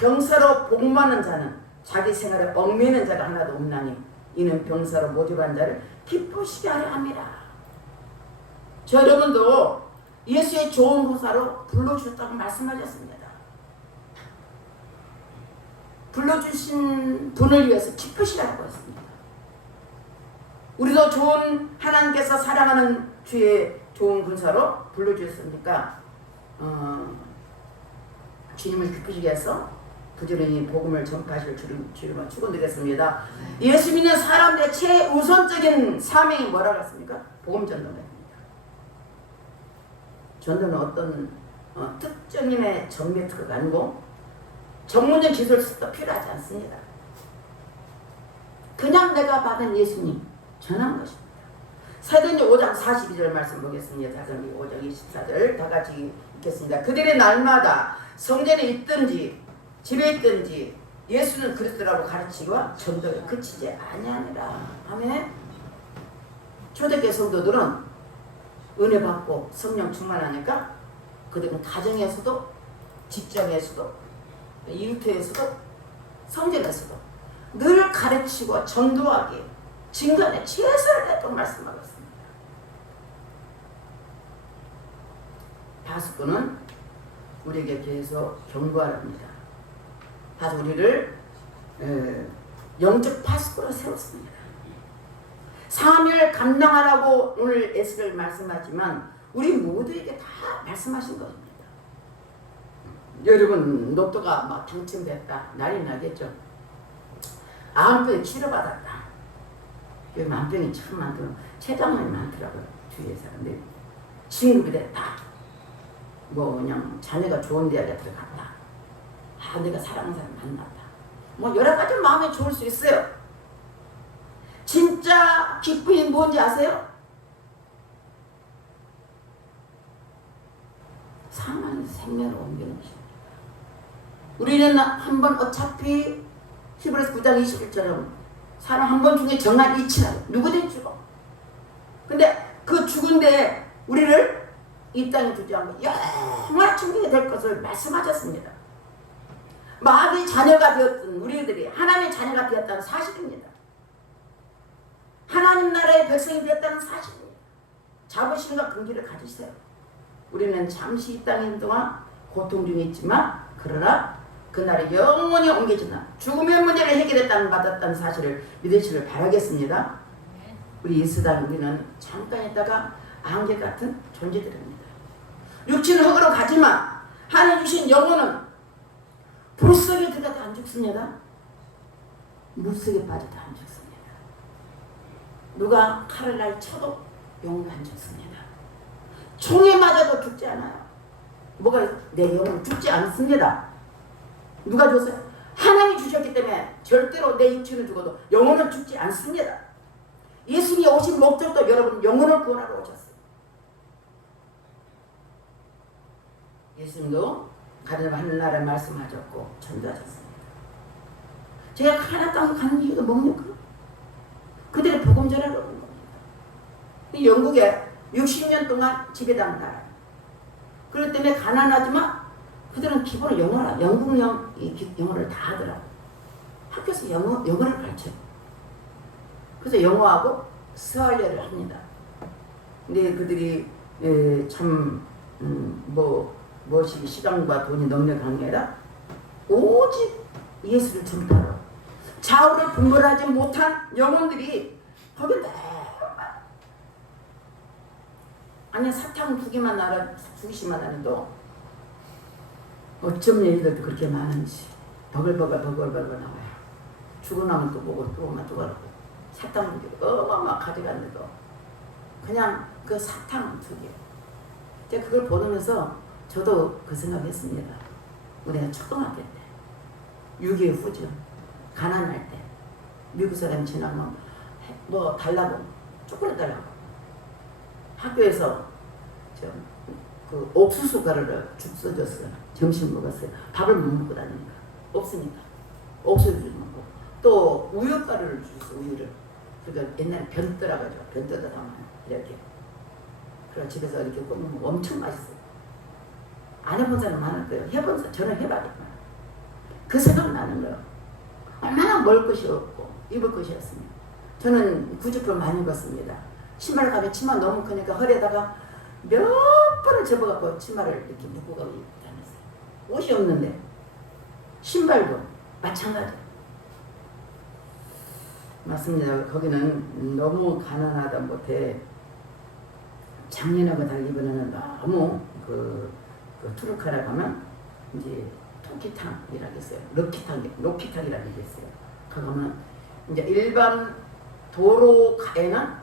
병사로 복받는 자는 자기 생활에 얽매이는 자가 하나도 없나니 이는 병사로 모집한 자를 기쁘시게 하려 함이라. 저 여러분도 예수의 좋은 보사로 불러주셨다고 말씀하셨습니다. 불러주신 분을 위해서 기쁘시라고 했습니다. 우리도 좋은 하나님께서 사랑하는 주의 좋은 군사로 불러주셨으니까 주님을 기쁘시게 해서 부지런히 복음을 전파하실 주님을 축원드리겠습니다. 예수 믿는 사람들의 최우선적인 사명이 뭐라고 했습니까? 복음 전도입니다. 전도는 어떤 특정인의 정매 특허가 아니고 전문적 기술도 필요하지 않습니다. 그냥 내가 받은 예수님 전하는 것입니다. 사도행전 5장 42절 말씀 보겠습니다. 사도행전 5장 24절 다 같이 읽겠습니다. 그들의 날마다 성전에 있든지 집에 있든지 예수는 그리스도라고 가르치기와 전도에 그치지 아니하니라. 아멘. 초대교회 성도들은 은혜 받고 성령 충만하니까 그들은 가정에서도 직장에서도 이웃회에서도 성전에서도 늘 가르치고 전도하기 진간에 최선을 다했다고 말씀하고 있습니다. 파수꾼은 우리에게 계속 경고하랍니다. 다시 우리를 영적 파수꾼으로 세웠습니다. 사명을 감당하라고 오늘 에스겔 말씀하지만 우리 모두에게 다 말씀하신 겁니다. 여러분 로또가 막 당첨됐다 난리 나겠죠. 암병 치료받았다. 여기 암병이 참 많더라고요. 췌장암이 많더라고요. 주위에 사람들이. 진급이 됐다. 뭐 그냥 자녀가 좋은 대학에 들어갔다. 아 내가 사랑하는 사람 만났다. 뭐 여러 가지 마음이 좋을 수 있어요. 진짜 기쁨이 뭔지 아세요? 사망에서 생명을 옮기는 것입니다. 우리는 한번 어차피 히브리서 9장 21절처럼 사람 한 번 중에 정한 이치라 누구든 죽어. 근데 그 죽은데 우리를 이 땅에 두지 않고 영원한 천국에 될 것을 말씀하셨습니다. 마귀의 자녀가 되었던 우리들이 하나님의 자녀가 되었다는 사실입니다. 하나님 나라의 백성이 되었다는 사실입니다. 자부심과 긍지를 가지세요. 우리는 잠시 이 땅에 있는 동안 고통 중에 있지만 그러나 그날에 영원히 옮겨지나 죽음의 문제를 해결했다는 받았다는 사실을 믿으시길 바라겠습니다. 우리 예수당 우리는 잠깐 있다가 안개 같은 존재들입니다. 육체는 흙으로 가지만 하나님 주신 영혼은 불 속에 들어가도 안 죽습니다. 물 속에 빠져도 안 죽습니다. 누가 칼을 날 쳐도 영혼이 안 죽습니다. 총에 맞아도 죽지 않아요. 뭐가 내 영혼은 죽지 않습니다. 누가 줬어요? 하나님이 주셨기 때문에 절대로 내 육체는 죽어도 영혼은 죽지 않습니다. 예수님이 오신 목적도 여러분 영혼을 구원하러 오셨어요. 예수님도 가는 하늘나라에 말씀하셨고 전도하셨습니다. 제가 가나안 땅에 가는 이유가 뭡니까? 그들의 복음 전하러 온 겁니다. 이 영국에 60년 동안 지배당한 나라. 그렇기 때문에 가난하지만 그들은 기본은 영국 영어를 다 하더라고. 학교에서 영어를 가르쳐요. 그래서 영어하고 스왈리어를 합니다. 근데 그들이 무엇이 시간과 돈이 넉넉한 게 아니라 오직 예수를 전파하러 좌우를 분별하지 못한 영혼들이 거기 아니 사탕 두 개만 나눠도 어쩜 얘기들도 그렇게 많은지 버글버글 나와요. 죽고 나면 또 보고 또 오면 또 가고 사탕 두 개 어마어마 가져갔는데도 그냥 그 사탕 두 개. 제가 그걸 보면서 저도 그 생각했습니다. 우리가 초등학교 때 6.25 후죠. 가난할 때 미국 사람 지나면 뭐 달라고 초콜릿 달라고 학교에서 그 옥수수 가루를 죽 써줬어요. 점심 먹었어요. 밥을 못 먹고 다니니까 없으니까 옥수수 먹고 또 우유 가루를 줬어. 우유를 그러니까 옛날에 변떠라고 하죠. 변떠다 담아 이렇게 그래서 집에서 이렇게 꽂으면 엄청 맛있어요. 안 해본 사람 많을 거예요. 해본 사람 저는 해봐야겠다. 그 생각 나는 거예요. 얼마나 먹을 것이 없고 입을 것이 없으면 저는 구두를 많이 입었습니다. 신발 가면 치마 너무 크니까 허리에다가 몇 번을 접어갖고 치마를 이렇게 묶고 가고 다녔어요. 옷이 없는데 신발도 마찬가지. 맞습니다. 거기는 너무 가난하다 못해 작년하고 달리기보다는 너무 그 투르카라 가면 이제 토끼탕이라고 했어요. 로키탕이라고 했어요. 가면 이제 일반 도로가에는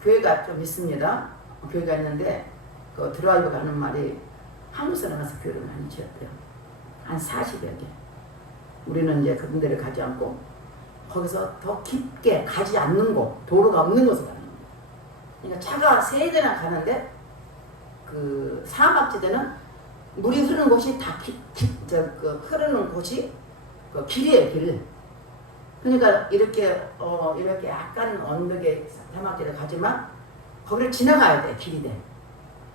교회가 좀 있습니다. 교회가 있는데 그 드라이브 가는 말이 한국 사람 와서 교회를 많이 지었대요. 한 40여 개. 우리는 이제 그런 데를 가지 않고 거기서 더 깊게 가지 않는 곳, 도로가 없는 곳을 가는 거예요. 그러니까 차가 3대나 가는데 그 사막지대는 물이 흐르는 곳이 다 흐르는 곳이 그 길이에요, 길. 그러니까 이렇게 약간 언덕에 사막지대 가지만 거기를 지나가야 돼, 길이 돼.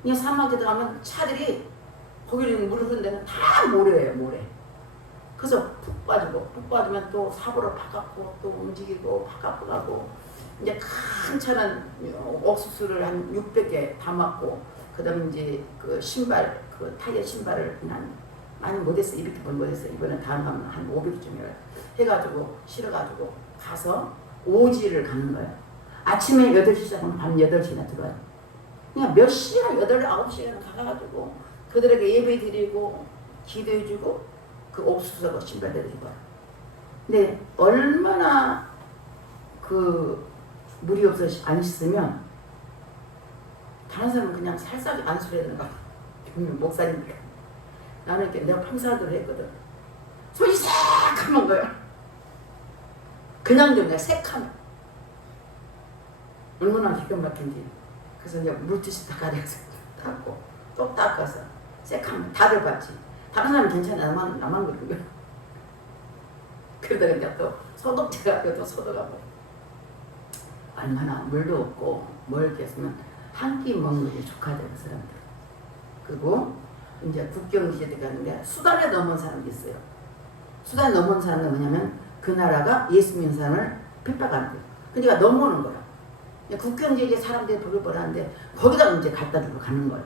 그냥 사막지대 가면 차들이 거기를 물 흐르는 데는 다 모래예요, 모래. 그래서 푹 빠지면 또 삽으로 바깥고 또 움직이고 바깥고 가고 이제 큰 차는 옥수수를 한 600개 담았고 그다음에 이제 그 신발 그 타이어 신발을 난 많이 못했어. 200개 못했어. 이번에 다음 가면 한 500개쯤이라 해가지고 실어가지고 가서 오지를 가는 거예요. 아침에 8시 시작하면 밤 8시나 들어와요. 그냥 몇 시간 8, 9시간 가가지고 그들에게 예배 드리고 기도해주고 그 옥수수하고 신발대로 입어요. 근데 얼마나 그 물이 없어서 안 씻으면 다른 사람은 그냥 살살 안수를 해야 되는 거야. 목사님들. 나는 이렇게 내가 평사도를 했거든. 손이 새카만 거야. 그냥 좀 내가 새카만. 얼마나 기가 막힌지. 그래서 이제 물티슈 다 가려서 닦고 또 닦아서 새카만 다들 봤지. 다른 사람은 괜찮아. 나만 그런 거야. 그러다가 이제 또 소독제가 또 소독하고. 얼마나 물도 없고 뭘 이렇게 했으면 한 끼 먹는 게 족하대요, 그 사람들. 그리고 이제 국경시대 갔는데 수단에 넘은 사람도 있어요. 수단에 넘은 사람은 뭐냐면 그 나라가 예수 믿는 사람을 핍박하는 거예요. 그러니까 넘어오는 거야. 국경지역에 사람들이 버글버글하는데 거기다 이제 갖다 주고 가는 거예요.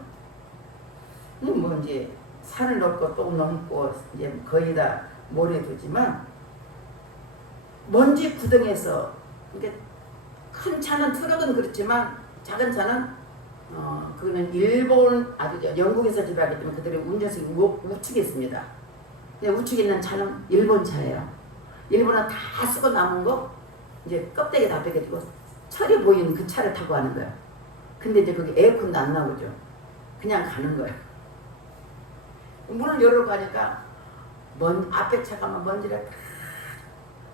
뭐 이제 산을 넘고 또 넘고 이제 거의 다 모래두지만 먼지 구덩이에서 이게 큰 차는 트럭은 그렇지만 작은 차는 그거는 일본 아주 영국에서 지배하기 때문에 그들이 운전석이 우측에 있습니다. 우측에 있는 차는 일본 차예요. 일본은 다 쓰고 남은 거 이제 껍데기 다 벗겨지고 철이 보이는 그 차를 타고 가는 거예요. 근데 이제 거기 에어컨도 안 나오죠. 그냥 가는 거예요. 문을 열어 가니까 앞에 차가 막 먼지를 다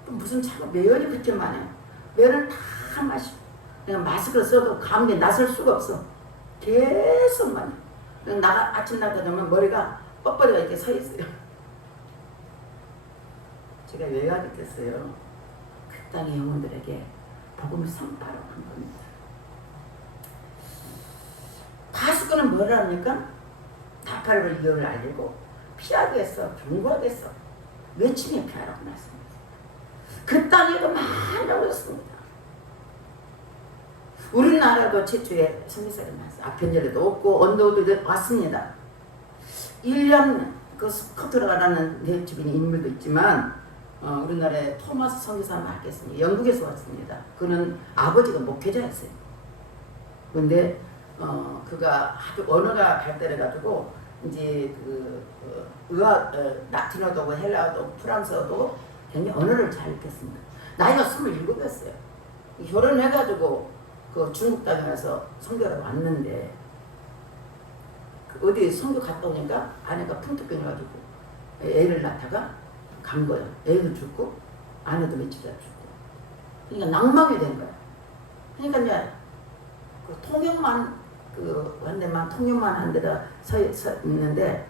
무슨 차가 매연이 그렇게만 해요. 매연을 다 마시고 그냥 마스크를 써도 감기에 나설 수가 없어. 계속만 해. 아침 나가다 보면 머리가 뻣뻣이가 이렇게 서 있어요. 제가 왜 하겠어요? 그 땅의 영혼들에게 복음을 선포하라고 한 겁니다. 파수꾼은 뭘 합니까? 나팔을 이유를 알리고 피하겠어, 경고하겠어, 외침에 피하라고 말씀합니다. 그 땅에도 많이 오셨습니다. 우리나라도 최초에 성리사를 났어요. 아편절에도 없고 언더우드도 왔습니다. 1년 그 스코트라라는 내집인 인물도 있지만 우리나라에 토마스 선교사를 맡겼습니다. 영국에서 왔습니다. 그는 아버지가 목회자였어요. 그런데 그가 아주 언어가 발달해가지고 이제 의학, 라틴어도 헬라어도 프랑스어도 굉장히 언어를 잘 읽겠습니다. 나이가 27이었어요. 결혼해가지고 그 중국 땅에 가서 선교를 왔는데 어디 선교 갔다 오니까 아내가 풍토병해가지고 애를 낳다가 간 거예요. 애도 죽고 아내도 며칠 다 죽고. 그러니까 낭망이 된 거예요. 그러니까 이제 그 통역만 통역만 한 데다 서 있는데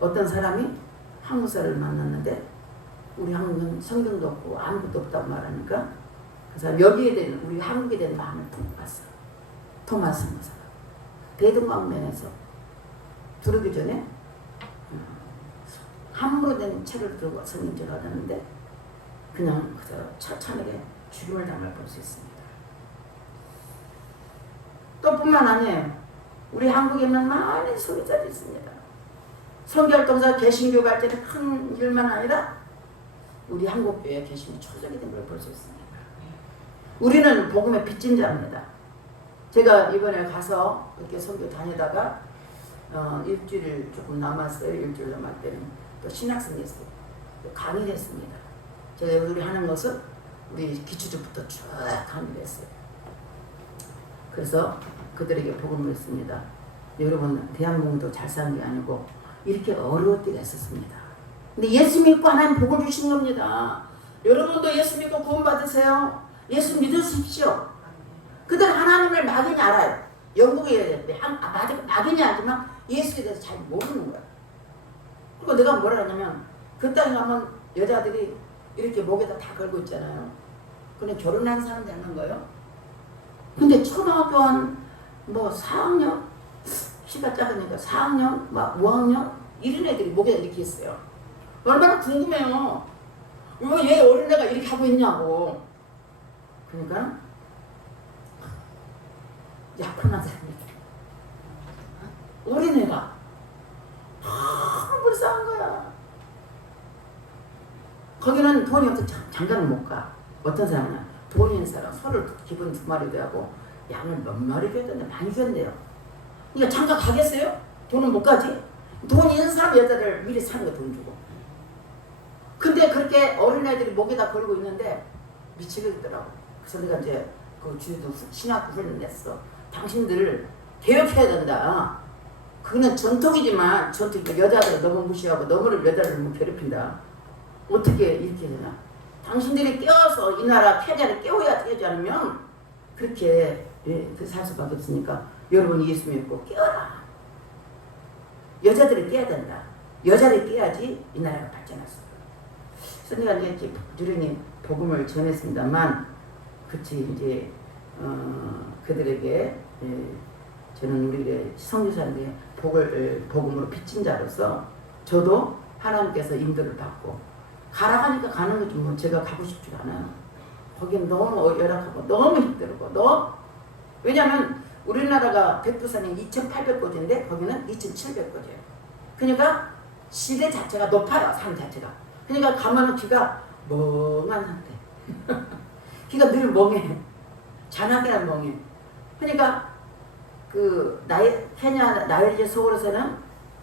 어떤 사람이 한국 사람을 만났는데 우리 한국은 성경도 없고 아무것도 없다고 말하니까 그 사람 여기에 대한 우리 한국에 대한 마음을 품고 갔어요. 토마스 선교사가 대동강변에서 들어오기 전에 함부로 된 채를 들고 성인줄 알았는데 그냥 그저 처참하게 죽임을 당할 볼 수 있습니다. 또 뿐만 아니에요. 우리 한국에 있는 많은 소비자들이 있습니다. 선교활동사 개신교 발전의 큰 일만 아니라 우리 한국교회 개신이 초적이 된 걸 볼 수 있습니다. 우리는 복음의 빚진 자입니다. 제가 이번에 가서 이렇게 선교 다니다가 일주일 조금 남았어요. 일주일 남을 때는 또 신학생이 있어요. 강의를 했습니다. 제가 우리 하는 것은 우리 기초적부터 쭉 강의를 했어요. 그래서 그들에게 복음을 했습니다. 여러분 대한민국도 잘 사는 게 아니고 이렇게 어려울 때가 있었습니다. 근데 예수 믿고 하나님 복을 주신 겁니다. 여러분도 예수 믿고 구원 받으세요. 예수 믿으십시오. 그들 하나님을 막연히 알아요. 영국에 막연히 알지만 예수에 대해서 잘 모르는 거야. 그리고 내가 뭐라 하냐면 그 땅에 가면 여자들이 이렇게 목에다 다 걸고 있잖아요. 근데 결혼한 사람들 있는 거예요. 근데 초등학교 한 4학년 키가 작으니까 4학년 막 5학년 이런 애들이 목에 이렇게 있어요. 얼마나 궁금해요. 왜 얘 어린애가 이렇게 하고 있냐고. 그러니까 약혼한 사람이 어린애가 너무 불쌍한 거야. 거기는 돈이 없어 장가를 못 가. 어떤 사람은 돈이 있는 사람 소를 기본 2마리도 하고 양을 몇 마리 줬는데 많이 줬네요. 그러니까 장가 가겠어요? 돈은 못 가지. 돈 있는 사람 여자들 미리 사는 거 돈 주고. 근데 그렇게 어린애들이 목에다 걸고 있는데 미치겠더라고. 그래서 내가 이제 그 주에도 신학 훈련 냈어. 당신들을 개혁해야 된다. 그거는 전통이지만 전통이니까 여자들 너무 무시하고 너무 여자를 너무 괴롭힌다. 어떻게 이렇게 되나? 당신들이 깨워서 이 나라 패자를 깨워야 되지 않으면 그렇게 살 수밖에 없으니까 여러분 예수 믿고 깨어라. 여자들이 깨야 된다. 여자들이 깨야지 이 나라가 발전할 수 있다. 그래서 내가 이제 부지런히 복음을 전했습니다만 그치 이제 그들에게 저는 우리 성교사인데 복음으로 빚진 자로서 저도 하나님께서 인도를 받고 가라 하니까 가는 거지 뭐 제가 가고 싶지 않아요. 거기는 너무 열악하고 너무 힘들고 왜냐하면 우리나라가 백두산이 2,800고지인데 거기는 2,700고지예요. 그러니까 시대 자체가 높아요. 산 자체가. 그러니까 가면은 귀가 멍한 상태. 귀가 늘 멍해. 잔하게란 멍해. 그러니까 그 케냐 나이로비 서울에서는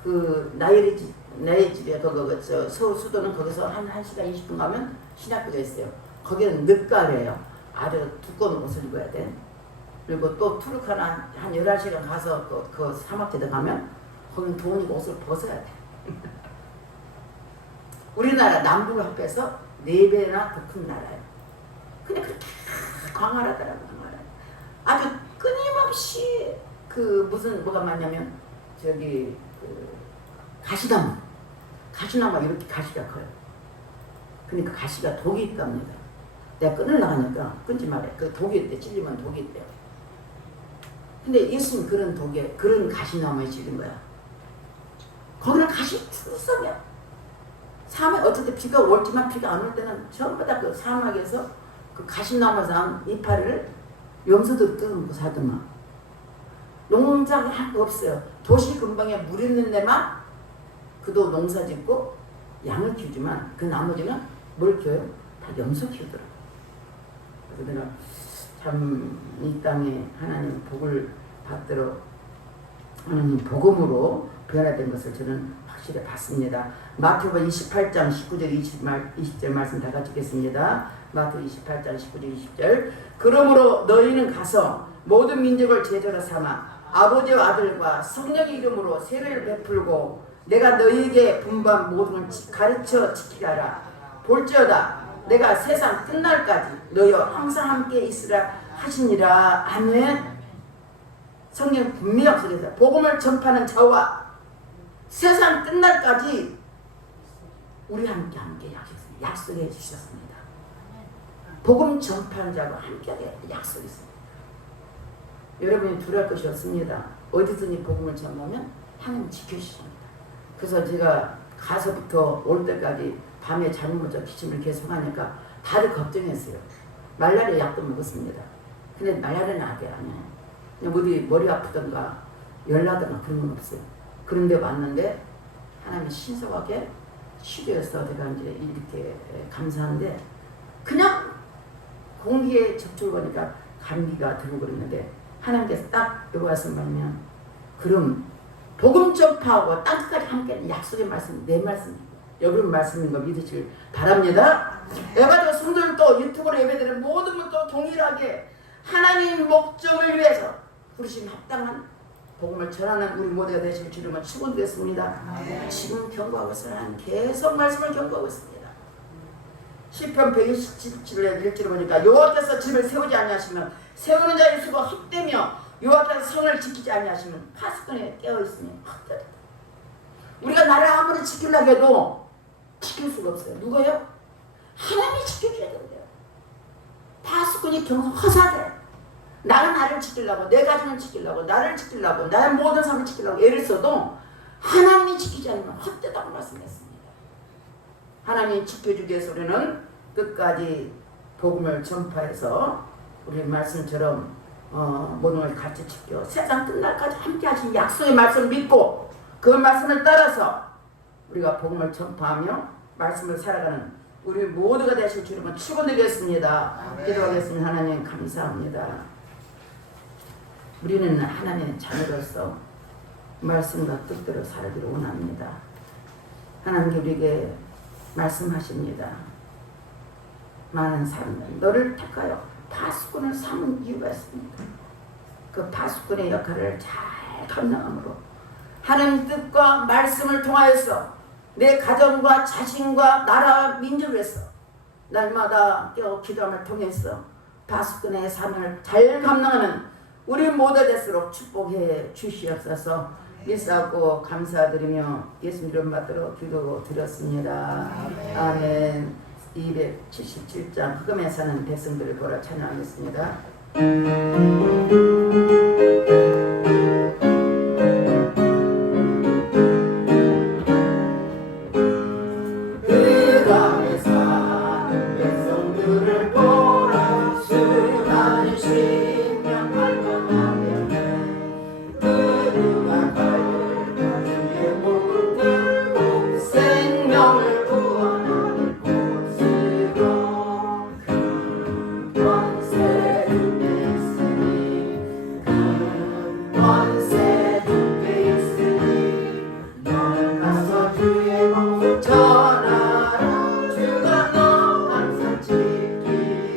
그 나이로비에 서울 수도는 거기서 한 1시간 20분 가면 신학교가 있어요. 거기는 늦가을이에요. 아주 두꺼운 옷을 입어야 돼. 그리고 또 투르카나 한 11시간 가서 그 사막지대 가면 거기는 더우니까 옷을 벗어야 돼. 우리나라 남북을 합해서 4배나 더 큰 나라예요. 근데 그렇게 광활하더라고요. 아주 끊임없이 뭐가 많냐면 저기 가시나무 이렇게 가시가 커요. 그러니까 가시가 독이 있답니다. 내가 끊으려고 하니까 끊지 말아요. 그 독이 있대. 찔리면 독이 있대요. 근데 예수님 그런 가시나무에 찔린 거야. 거기는 가시 투성이야. 사막에 어쨌든 비가 올지만 비가 안 올 때는 전부 다 그 사막에서 그 가시나무에서 난 이파리를 염소들 뜯어먹고 살더만. 농작을 할 거 없어요. 도시 근방에 물 있는 데만 그도 농사 짓고 양을 키우지만 그 나머지는 뭘 키워요? 다 염소 키우더라고요. 그래서 내가 참 이 땅에 하나님 복을 받들어 하나님 복음으로 변화된 것을 저는 확실히 봤습니다. 마태복음 28장 19절 20절 말씀 다 같이 읽겠습니다. 마태복음 28장 19절 20절 그러므로 너희는 가서 모든 민족을 제자로 삼아 아버지와 아들과 성령의 이름으로 세례를 베풀고 내가 너희에게 분부한 모든 걸 가르쳐 지키라. 볼지어다 내가 세상 끝날까지 너희와 항상 함께 있으라 하시니라. 아멘. 성경 분명히 약속했어요. 복음을 전파하는 자와 세상 끝날까지 우리 함께 약속해 주셨습니다. 복음 전파하는 자와 함께 약속했습니다. 여러분이 두려울 것이 없습니다. 어디든지 복음을 전하면 하나님 지켜주십니다. 그래서 제가 가서부터 올 때까지 밤에 잠을 못 자 기침을 계속 하니까 다들 걱정했어요. 말라리아 약도 먹었습니다. 근데 말라리아는 악이 아니에요. 그냥 어디 머리 아프던가 열나던가 그런 건 없어요. 그런데 왔는데 하나님이 신속하게 치료해서 제가 이제 이렇게 감사한데 그냥 공기에 접촉을 하니까 감기가 들고 그랬는데 하나님께서 딱 요 말씀하면 그럼 복음 전파하고 땅끝까지 함께 약속의 말씀 내 말씀입니다. 여러분 말씀인 거 믿으시길 바랍니다. 에바저 성도들도 유튜브로 예배드리는 모든 분도 동일하게 하나님 목적을 위해서 부르심 합당한 복음을 전하는 우리 모두가 되실 주님은 축원드렸습니다. 지금 경고하고 있어요. 하나님 계속 말씀을 경고하고 있습니다. 시편 127절 1절을 보니까 여호와께서 집을 세우지 아니하시면 세우는 자의 수가 헛되며 여호와께서 성을 지키지 아니하시면 파수꾼에 깨어있으니 헛되다. 우리가 나를 아무리 지키려고 해도 지킬 수가 없어요. 누가요? 하나님이 지켜줘야 된대요. 파수꾼이 경성 허사돼. 나를 지키려고 내 가정을 지키려고 나를 지키려고 나의 모든 삶을 지키려고 애를 써도 하나님이 지키지 않으면 헛되다고 말씀했습니다. 하나님이 지켜주기 위해서 우리는 끝까지 복음을 전파해서 우리 말씀처럼 모든 걸 같이 지켜 세상 끝날까지 함께 하신 약속의 말씀을 믿고 그 말씀을 따라서 우리가 복음을 전파하며 말씀을 살아가는 우리 모두가 되실 주님은 축원드리겠습니다. 기도하겠습니다. 하나님 감사합니다. 우리는 하나님의 자녀로서 말씀과 뜻대로 살기를 원합니다. 하나님 우리에게 말씀하십니다. 많은 사람들 너를 택하여 파수꾼을 삼은 이유가 있습니다. 그 파수꾼의 역할을 잘 감당함으로 하나님 뜻과 말씀을 통하여서 내 가정과 자신과 나라 민족을 위해서 날마다 깨어 기도함을 통해서 파수꾼의 사명을 잘 감당하는 우리 모두 될수록 축복해 주시옵소서. 믿사고 감사드리며 예수님 이름 받들어 기도드렸습니다. 아멘. 277장 흑암에 사는 백성들을 보라 찬양하겠습니다. 흑암에 사는 백성들을 보라 순한 심령 발견하며 그누가 갈릴까 주의 몸을 들고 생명을 구원하는 곳으로 큰 권세 주께 있으니 큰 권세 주께 있으니 너는 가서 주의 몸을 전하라 주가 너 항상 지키리라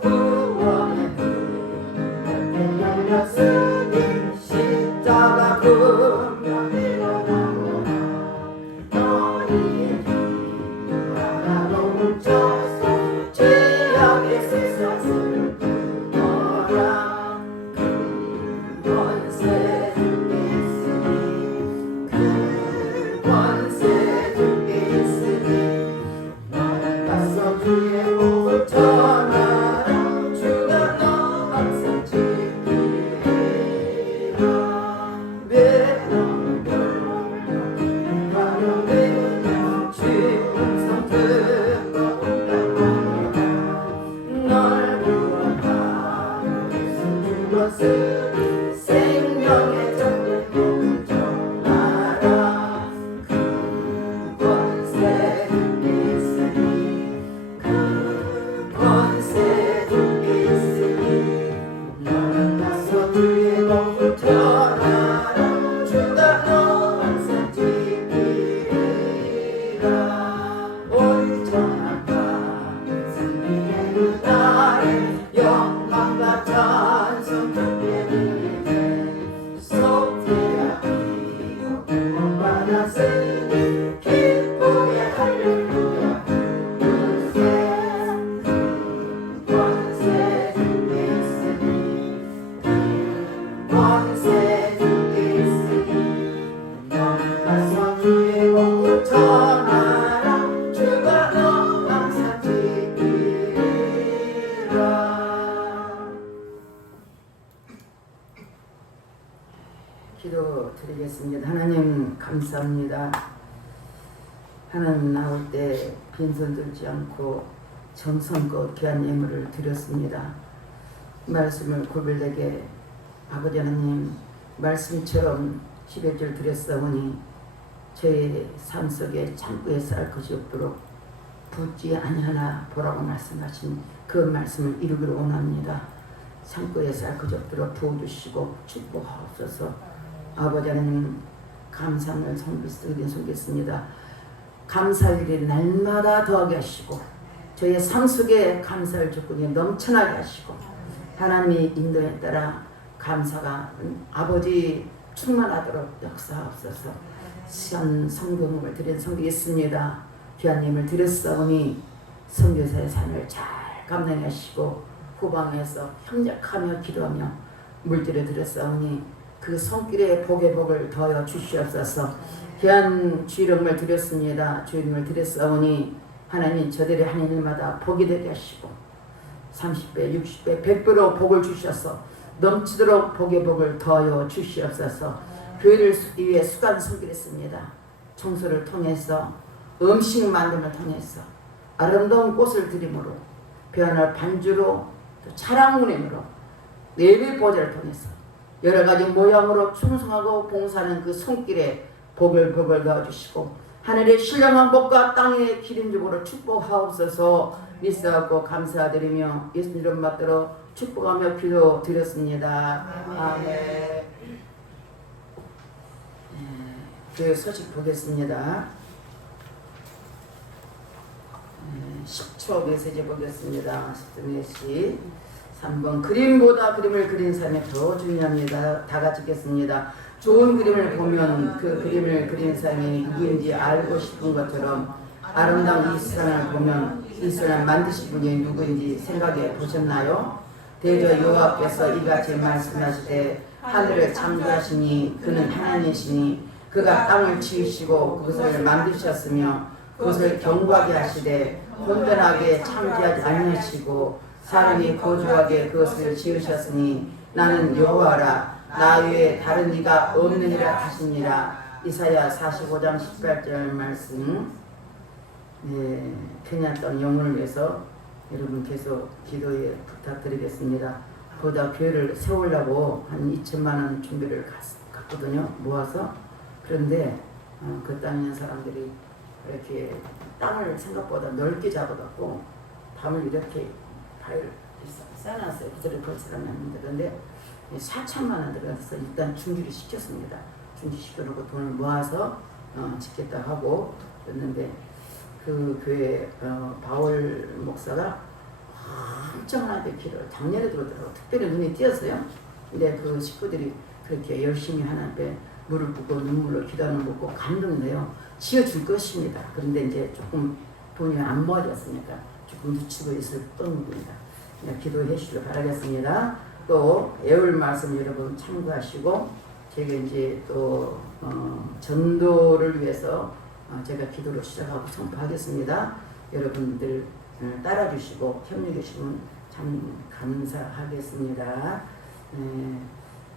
구원의 문 열렸으니 십자가 분명 일어나노라 너희의 길 하나로 뭉쳐서 죄악의 세상을 끊어라 큰 권세 주께 있으니 큰 권세 주께 있으니 너는 가서 주의 복을 전하라 주가 너 항상 지키리라 왜 너는 결론을 가려내냐 주의 음성 듣고 온다고 널 구원하는 예수 죽었으니 생명의 전쟁 복을 전하라 큰 권세 주께 있으니 큰 권세 주께 있으니 너는 가서 주의 복을 전하라 주가 너 항상 지키리라 온전한가 승리의 그 날에 영광과 찬송 크게 드리네 속죄야 이고 구원받았으니 기쁘게 할렐루야 권세 권세 주께 있으니 권세 주께 있으니 너는 가서 주의 복을 전하라 주가 너 항상 지키리라. 기도드리겠습니다. 하나님 감사합니다. 하나님 나올 때 빈손 들지 않고 정성껏 귀한 예물을 드렸습니다. 말씀을 고별되게 아버지 하나님 말씀처럼 11절 드렸사오니 저의 삶 속에 창고에 쌓을 것이 없도록 붓지 아니하나 보라고 말씀하신 그 말씀을 이루기를 원합니다. 창고에 쌓을 것이 없도록 부어주시고 축복하옵소서. 아버지 하나님 감사를 섬기겠습니다. 감사일이 날마다 더하게 하시고 저의 삶 속에 감사의 조건이 넘쳐나게 하시고 하나님의 인도에 따라 감사가 아버지 충만하도록 역사하옵소서. 시간 성경을 드린 섬기겠습니다. 귀한 예물 드렸사오니 선교사의 삶을 잘 감당하시고 후방에서 협력하며 기도하며 물질을 드렸사오니 그 손길에 복의 복을 더하여 주시옵소서. 귀한 주일음을 드렸습니다. 주일음을 드렸사오니 하나님 저들의 하는 일마다 복이 되게 하시고 30배, 60배, 100배로 복을 주셔서 넘치도록 복의 복을 더하여 주시옵소서. 교회를 위해 수간 섬기겠습니다. 청소를 통해서 음식 만듦을 통해서 아름다운 꽃을 드림으로 변할 반주로 또 차량운임으로 예배 보좌를 통해서 여러 가지 모양으로 충성하고 봉사하는 그 손길에 복을 넣어주시고 하늘의 신령한 복과 땅의 기름짐으로 축복하옵소서. 믿사옵고 감사드리며 예수님 이름 받들어 축복하며 기도드렸습니다. 아멘. 교회 소식 보겠습니다. 10초 메시지 보겠습니다. 10초 메시지 3번 그림보다 그림을 그린 사람이 더 중요합니다. 다 같이 읽겠습니다. 좋은 그림을 보면 그 그림을 그린 사람이 누구인지 알고 싶은 것처럼 아름다운 이 세상을 보면 이 세상을 만드신 분이 누구인지 생각해 보셨나요? 대저 여호와께서 이같이 말씀하시되 하늘을 창조하시니 그는 하나님이시니 그가 땅을 지으시고 그것을 만드셨으며 그것을 견고하게 하시되 혼돈하게 창조하지 아니하시고 사람이 거주하게 그것을 지으셨으니 나는 여호와라 나 외에 다른 이가 없느니라 하시니라. 이사야 45장 18절 말씀. 편리한 땅 영혼을 위해서 여러분 계속 기도에 부탁드리겠습니다. 보다 교회를 세우려고 한 2천만 원 준비를 갔거든요. 모아서. 그런데 그 땅에 있는 사람들이 이렇게 땅을 생각보다 넓게 잡아갖고 밤을 이렇게 발을 쌓아놨어요. 그들을 건설하는데 그런데 4천만 원 들어가서 일단 준비를 시켰습니다. 준비시켜놓고 돈을 모아서 짓겠다 하고 그랬는데 그 교회 바울 목사가 엄청나게 기도를 작년에도 그러더라고. 특별히 눈이 띄었어요. 근데 그 식구들이 그렇게 열심히 하나님께 물을 붓고 눈물로 기도하는 거 보고 감동돼요. 지어줄 것입니다. 그런데 이제 조금 돈이 안 모아졌으니까 조금 늦추고 있을 뿐입니다. 기도해 주시길 바라겠습니다. 또 애울 말씀 여러분 참고하시고 제가 이제 또 전도를 위해서 제가 기도를 시작하고 선포하겠습니다. 여러분들 따라 주시고 협력해 주시면 참 감사하겠습니다.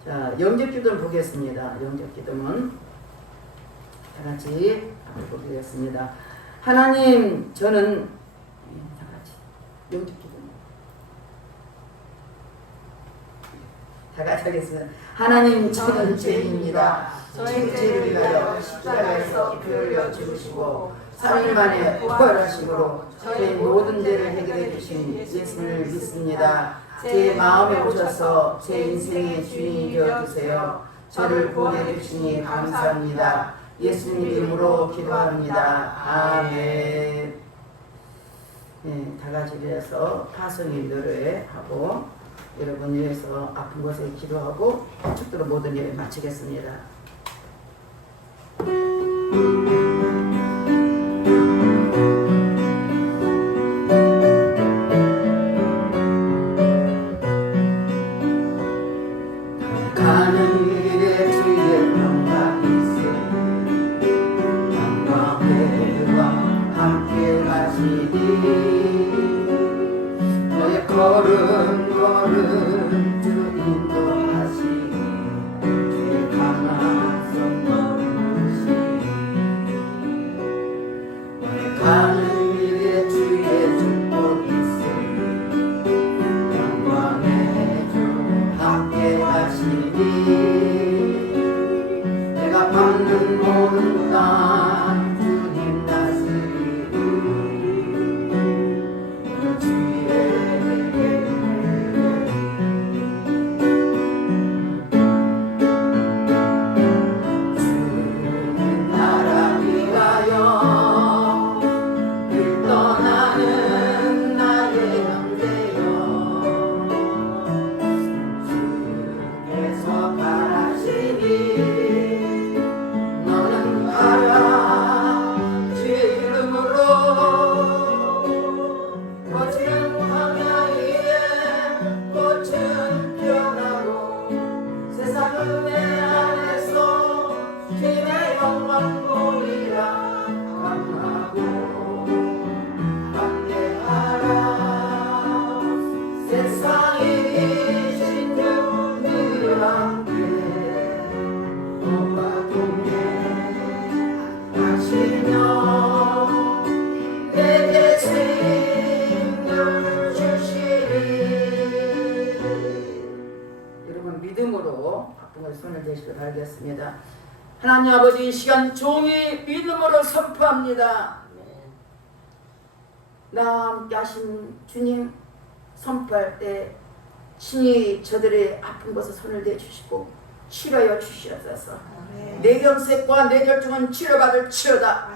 자, 영접기도를 보겠습니다. 영접기도는 다 같이 보겠습니다. 하나님, 저는 다 같이 영접기도 다 같이 하겠습니다. 하나님, 저는 죄인입니다. 저의 죄를 위하여 십자가에서 피 흘려 죽으시고 3일 만에 부활하심으로 저의 모든 죄를 해결해 주신 예수님을 믿습니다. 제 마음에 오셔서 제 인생의 주인이 되어주세요. 저를 구원해 주시니 감사합니다. 예수님 이름으로 기도합니다. 아멘. 다 같이 위해서 파송의 노래하고 여러분 위해서 아픈 곳에 기도하고 축도로 모든 예배 마치겠습니다. 가는 길에 주의 평강 있으니 영광 회와 함께 가시니 너의 걸음 걸음 주 인도하시니 주의 강한 손 너를 보시니 가는 길에 주의 축복 있으니 영광의 주 함께 가시니 내가 받는 모든 땅 주님 다스리니 주의 주님 나라 위하여 길 떠나는 나의 형제여 주께서 바라시니 너는 가라 주의 이름으로 거칠은 광야 위에 꽃은 피어나고 세상은 내 안에서 주님의 영광 보리라 강하고 함께하라 세상이 이신 늘 함께 너와 동행하시며 내게 생명을 주시리. 여러분 믿음으로 바쁜 것에 손을 대시길 바라겠습니다. 하나님 아버지 이 시간 종이 믿음으로 선포합니다. 나 함께 하신 주님 선포할 때 친히 저들의 아픈 곳에 손을 대주시고 치료하여 주시옵소서. 뇌경색과 뇌졸중은 치료받을 치료다.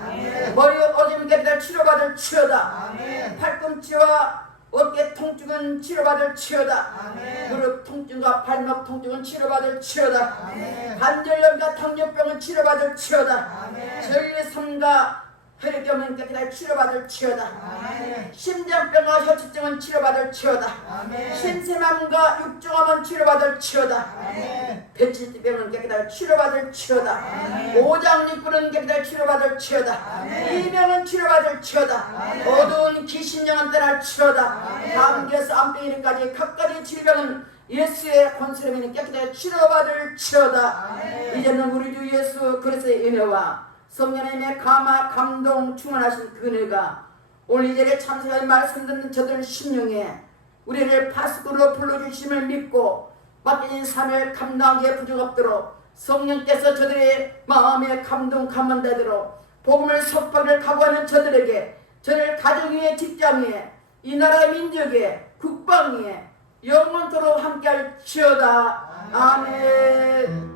머리 오줌 깨달 치료받을 치료다. 팔꿈치와 어깨 통증은 치료받을 치료다. 무릎 통증과 발목 통증은 치료받을 치료다. 관절염과 당뇨병은 치료받을 치료다. 전립선과 혈액염은 깨끗하게 치료받을 치료다. 심장병과 혈치증은 치료받을 치료다. 신세맘과 육종암은 치료받을 치료다. 배칠병은 깨끗하게 치료받을 치료다. 오장육부는 깨끗하게 치료받을 치료다. 이명은 치료받을 치료다. 어두운 귀신령은 떠날 치료다. 감기에서 암병이까지 각가지 질병은 예수의 권세로는 깨끗하게 치료받을 치료다. 이제는 우리 주 예수 그리스도의 은혜와 성령님의 감화 감동 충만하신 그 은혜가 오늘 이 자리에 참석하여 말씀 듣는 저들 심령에 우리를 파수꾼으로 불러주심을 믿고 맡겨진 삶을 감당하기에 부족 없도록 성령께서 저들의 마음에 감동 감만되도록 복음을 속박을 각오하는 저들에게 저들 가정 위에 직장 위에 이 나라 민족에 국방 위에 영원토록 함께할 지어다. 아멘.